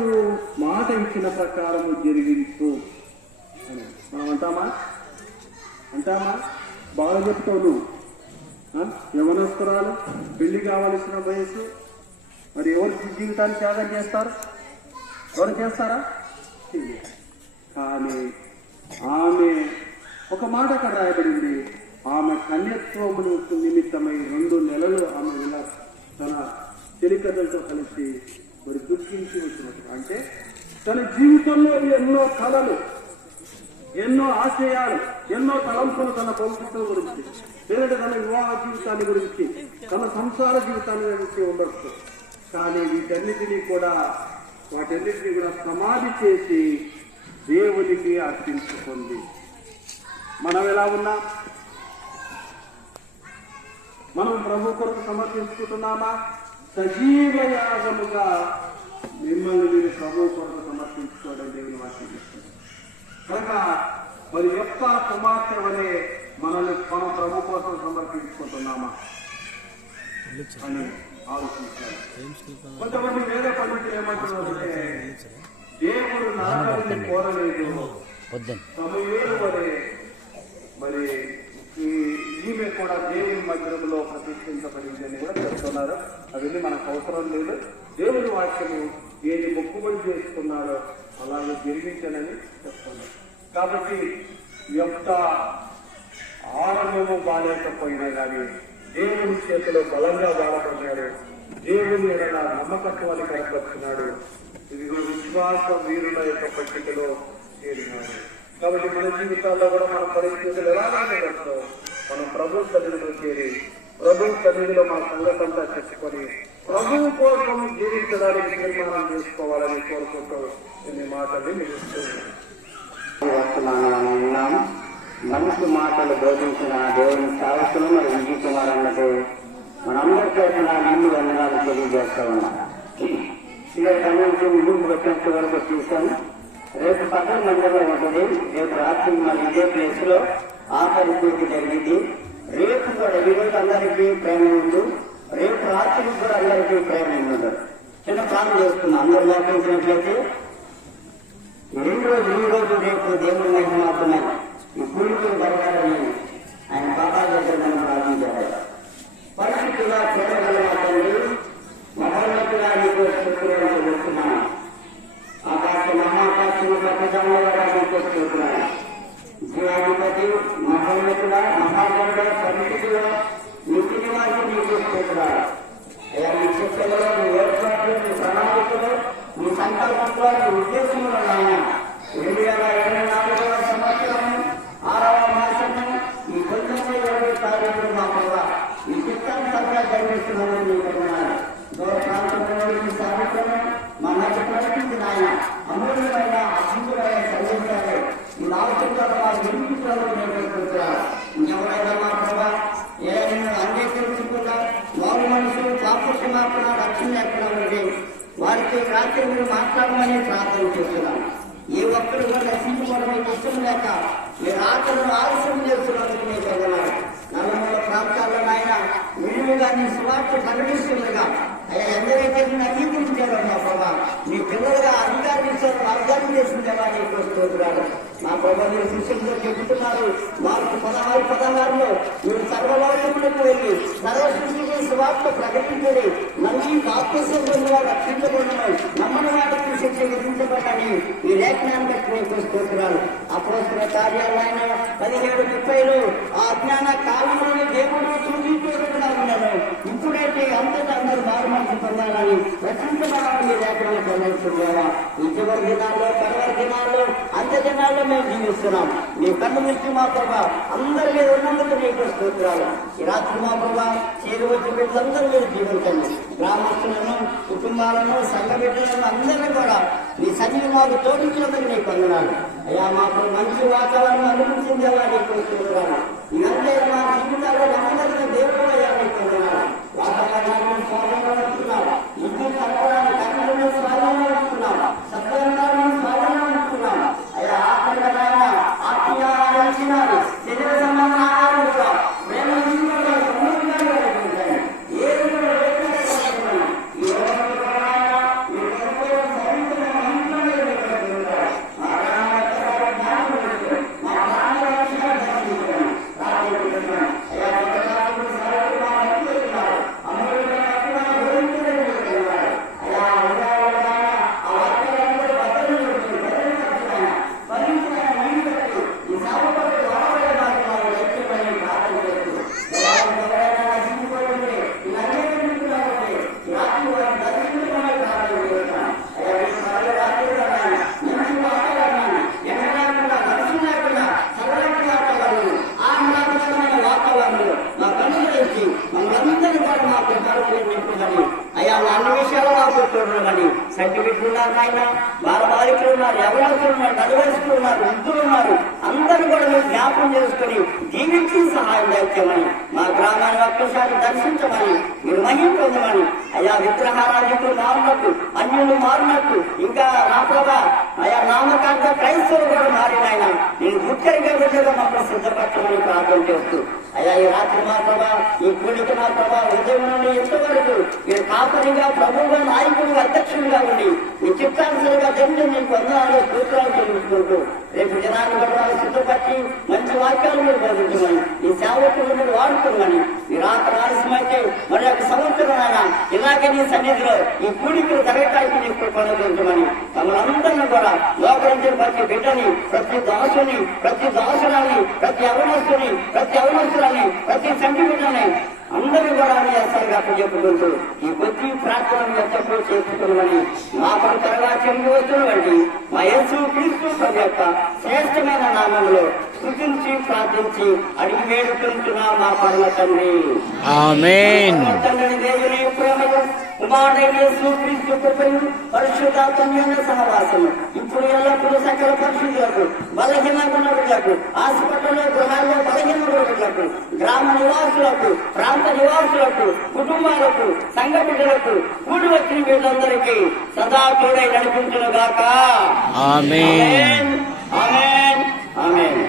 మాట ఇచ్చిన ప్రకారము జరిగించు అని మనం అంటామా? బాగా చెప్తావు నువ్వు. యవనస్తురాలు, పెళ్లి కావలసిన వయసు, మరి ఎవరు జీవితాన్ని త్యాగం చేస్తారు? ఎవరు చేస్తారా? కానీ ఆమె ఒక మాట అక్కడ రాయబడింది, ఆమె కన్యత్వమును నిమిత్తమై 2 నెలలు ఆమె ఇలా తన చెలికథలతో కలిసి మరి దుఃఖించి వచ్చినట్టు. అంటే తన జీవితంలో ఎన్నో కళలు, ఎన్నో ఆశయాలు, ఎన్నో తలంపులు తన భవిష్యత్తు గురించి, లేదంటే తన వివాహ జీవితాన్ని గురించి, తన సంసార జీవితాన్ని గురించి ఉండొచ్చు. కానీ వాటన్నిటినీ కూడా సమాధి చేసి దేవునికి అర్పించుకుంది. మనం ఎలా ఉన్నా? మనం ప్రభు కొరకు సమర్పించుకుంటున్నామా? సజీవ యాగముగా మిమ్మల్ని మీరు ప్రభు కొరకు సమర్పించుకోవడం దేవుని వాక్యం చెప్తుంది. కనుక మరి యొక్క కుమార్తె వలె మనం ప్రభు కోసం సమర్పించుకుంటున్నామా అని ఆలోచించాలి. కొంతమంది వేరే పండితులు ఏమంటున్నారంటే దేవుడు నాగరిని కోరలేదు, సమూయేలు వలె మరి ఈమె కూడా దేవుని మందిరంలో ప్రతిష్ఠించబడింది అని కూడా చెప్తున్నారు. అవన్నీ మనకు అవసరం లేదు. దేవుని వాక్యము ఏది మొక్కుబడి చేసుకున్నాడో అలాగే జరిగించనని చెప్తున్నారు. కాబట్టి యొక్క ఆరంభము బాలేకపోయినా కానీ దేవుని చేతిలో బలంగా బాధపడ్డాడు. దేవుని ఎడల నమ్మకత్వాన్ని కనపరుచున్నాడు. ఇది విశ్వాస వీరుల యొక్క పట్టికలో చేరినాడు. కాబట్టి మన జీవితాల్లో కూడా మన పరిస్థితులు ఎలాగైనా వస్తాం, మనం ప్రభు సన్నిధిలో చేరి ప్రభు సన్నిధిలో మన సంగతంతా చెప్పుకొని ప్రభువు కోసం జీవించడానికి తీర్మానం చేసుకోవాలని కోరుకుంటూ కొన్ని మాటలు వర్తమానం మంచి మాటలు బోధించిన దేవుని సావకులు మరి విజయ్ కుమార్ అన్నట్టు మనందరి తరఫున ముందు వందనాలు తెలియజేస్తా ఉన్నాం. ఇక సమయంలో ముందుకు వచ్చేంత వరకు చూసాను. రేపు పక్కన మందిరంలో ఉంటుంది. రేపు రాత్రి మన ఇదే ప్లేస్ లో ఆఖరి పూర్తి జరిగింది. రేపు కూడా ఈరోజు అందరికీ ప్రేమ ఉంది, రేపు రాత్రి కూడా అందరికీ ప్రేమ ఉంది. చిన్న ప్రాణం చేస్తున్నాం. అందరూ వ్యాపించినట్లయితే ఈ రోజు రేపు దేవుని మహిమాత్మై ఈ పూర్తి జరగాలని ఆయన పాపాల దగ్గర మనం ప్రార్థించారు. పరిస్థితిగా ప్రేమగలవాటండి మహోన్నతుగా నీకు చెప్పుకోవాలని వస్తున్నాను. ఆకాశ మహాకాశము ప్రపంచంలో చెప్తున్నాను. జీవాధిపతి మహోన్నతుల మహాగణుడ పరిస్థితిలో నీటి నివాసం నీకు చెప్తున్నాడు. అయ్యా నీ చిత్తలో నీ ఏర్పాట్లు, నీ ప్రణాళికలు, నీ సంకల్పంలో, నీ ఉద్దేశంలో ఆయన 2024వ సంవత్సరము 6వ మాసము ఈ 2020 తారీఖు మా ప్రభావ ఈ చిత్తాంతంగా జరిగిస్తున్నామని నీకున్నాను. దూర ప్రాంతంలో సాధించడం మా మధ్య ప్రకటించిన ఆయన అమూల్యమైన అద్భుతమైన సందేశాలు ఈ 4 ఎన్నికలలో నేర్చుకుంటున్నారు. ఇంకెవరైనా మా ప్రభావ ఏదైనా అంగీకరించుకున్నా వారు మనుషులు పాపకు మాత్రం రక్షణ లేకుండా ఉంది. వారికి రాత్రి మీరు మాట్లాడమని ప్రార్థన చేస్తున్నాను. ఏ ఒక్కరు కూడా రక్షించుకోవడం మీకు ఇష్టం లేక మీరు ఆకలిని ఆలస్యం చేస్తున్నందుకు మీకు వెళ్ళాలి. నలుమూల ప్రాంతాల్లో ఆయన విలువగా నీ స్వార్థ ప్రకటిస్తుండగా అయ్యా ఎందరైతే నేను అంగీకరించారో మా ప్రభావ నీ పిల్లలుగా అధికారం ఇచ్చారు, వాగ్దానం చేసిందేవా నీకు స్తోత్రాలు. మా ప్రభు మీరు శిష్యులతో చెబుతున్నారు మార్పు 16:16 మీరు సర్వలోకములకు వెళ్ళి సర్వ సృష్టికి సువార్త ప్రకటించండి, నమ్మి బాప్తిసం పొందిన రక్షించబడిన నమ్మని వాటికి శిక్ష విధించబడని ఈ లేఖనాన్ని బట్టి మీకు స్తోత్రాలు. అపోస్తల కార్యాలు ఆయన 17:30 ఆ అజ్ఞాన కాలంలోని దేవుడు చూపించేట్టుగా ఉన్నాను. ఇప్పుడైతే అంతటా అందరూ మారు మనసు పొందాలని రక్షించబడాలని లేఖనాలు పొందుతున్నావా? ఈ చివరి దినాల్లో పర్వత దినాల్లో అంత్య దినాల్లో మేము జీవిస్తున్నాం. నీ కన్ను మించి మా ప్రభా అందరి మీద ఉన్నందుకు నీకు స్తోత్రాలు. ఈ రాత్రి మా ప్రభా చేరు వచ్చి బిడ్డలందరూ మీరు జీవించండి. గ్రామస్తులను, కుటుంబాలను, సంఘ బిడ్డలను అందరినీ కూడా నీ సన్నిధి మాకు తోడించినందుకు నీకు వందనాలు. అయ్యా మాకు మంచి వాతావరణం అనిపించిందేవా నీకు స్తోత్రాలు. ఇదంతా మా జీవితాల్లో నమ్మదగిన దేవుడు అయ్యా నీకు వందనాలు. వాతావరణాన్ని స్వాధీనంలో ఉంటున్నాం, విద్యుత్ సరఫరాన్ని కరెంటును స్వాధీనంలో ఉంటున్నాం, సత్వరణాలను స్వాధీనంలో ఉంటున్నాం. అయ్యా ఆత్మీయమైన ఆత్మీయాలు శరీర సంబంధ ఆహారంగా ప్రేమ జీవితంలో సమృద్ధిగా కనిపించాయి. ఏ అయ్యా అన్ని విషయాలు మాకు చూడమని సర్టిఫికెట్లు ఉన్నారు ఆయన, బాలబాలికలు ఉన్నారు, ఎవరెవరు ఉన్నారు, నలువయసులు ఉన్నారు, వృద్ధులు ఉన్నారు, అందరూ కూడా మీరు జ్ఞాపకం చేసుకుని జీవించి సహాయం చేస్తామని మా గ్రామాన్ని ఒక్కసారి దర్శించమని మీరు మహిమ పొందమని అయ్యా విగ్రహారాధికులు మారినట్టు, అన్యులు మారినట్టు, ఇంకా నా ప్రభా అయ్యా నామకాంత క్రైస్తవులు కూడా మారినాయన నేను గుర్తెరిగే విధంగా మమ్మల్ని సిద్ధపరచమని ప్రార్థన చేస్తూ అయ్యా ఈ రాత్రి మా ప్రభా ఈ కూడికి మా ప్రభా ఉదయం నుండి ఎంతవరకు మీరు కాపరిగా ప్రభువుగా నాయకుడిగా అధ్యక్షుడిగా ఉండి మీ చిత్తానుసరిగా జరిగి మీకు వందనాలు సూత్రాలు చెల్లించుకుంటూ రేపు జనాన్ని కూడా సిద్ధపరిచి మంచి వాక్యాలు మీరు బోధించమని ఈ సేవకులు మీరు వాడుకోమని మీరు ఆలస్యమైతే మరి ఒక సంవత్సరం అయినా ఇలాగే నీ సన్నిధిలో ఈ కూడికలు జరగటానికి నీకు కొనసాగించమని తమలందరినీ కూడా లోకరించిన ప్రతి బిడ్డని, ప్రతి దాసుని, ప్రతి దాసురాన్ని, ప్రతి అవనస్తుని, ప్రతి అవనస్తురాన్ని, ప్రతి సంటి బిడ్డని అందరూ కూడా చేస్తారుగా చెప్పుకుంటూ ఈ కొద్ది ప్రార్థన ఎత్తప్పుడు చేసుకున్నామని మా పలు త్వరగా చెంది వస్తున్నవంటి మా యేసు క్రీస్తు ప్రభు యొక్క శ్రేష్టమైన నామంలో స్తుతించి ప్రార్థించి అడిగి వేడుకుంటున్నా మా పరమ తండ్రి. ఆమేన్. తండ్రి దేవుని ప్రేమయు కుమారుడైన యేసు క్రీస్తు కృపయు పరిశుద్ధాత్మ సహవాసము ఇప్పుడు ఎల్లప్పుడూ సకల పరిశుద్ధులకు, బలహీనలకు, హాస్పిటల్లో గృహాల్లో బలహీనలకు, గ్రామ నివాసులకు, ప్రాంత నివాసులకు, కుటుంబాలకు, సంఘ బిడ్డలకు, కూడి వచ్చిన వీళ్ళందరికీ సదా తోడై నడిపించును గాక. ఆమేన్. ఆమేన్. ఆమేన్.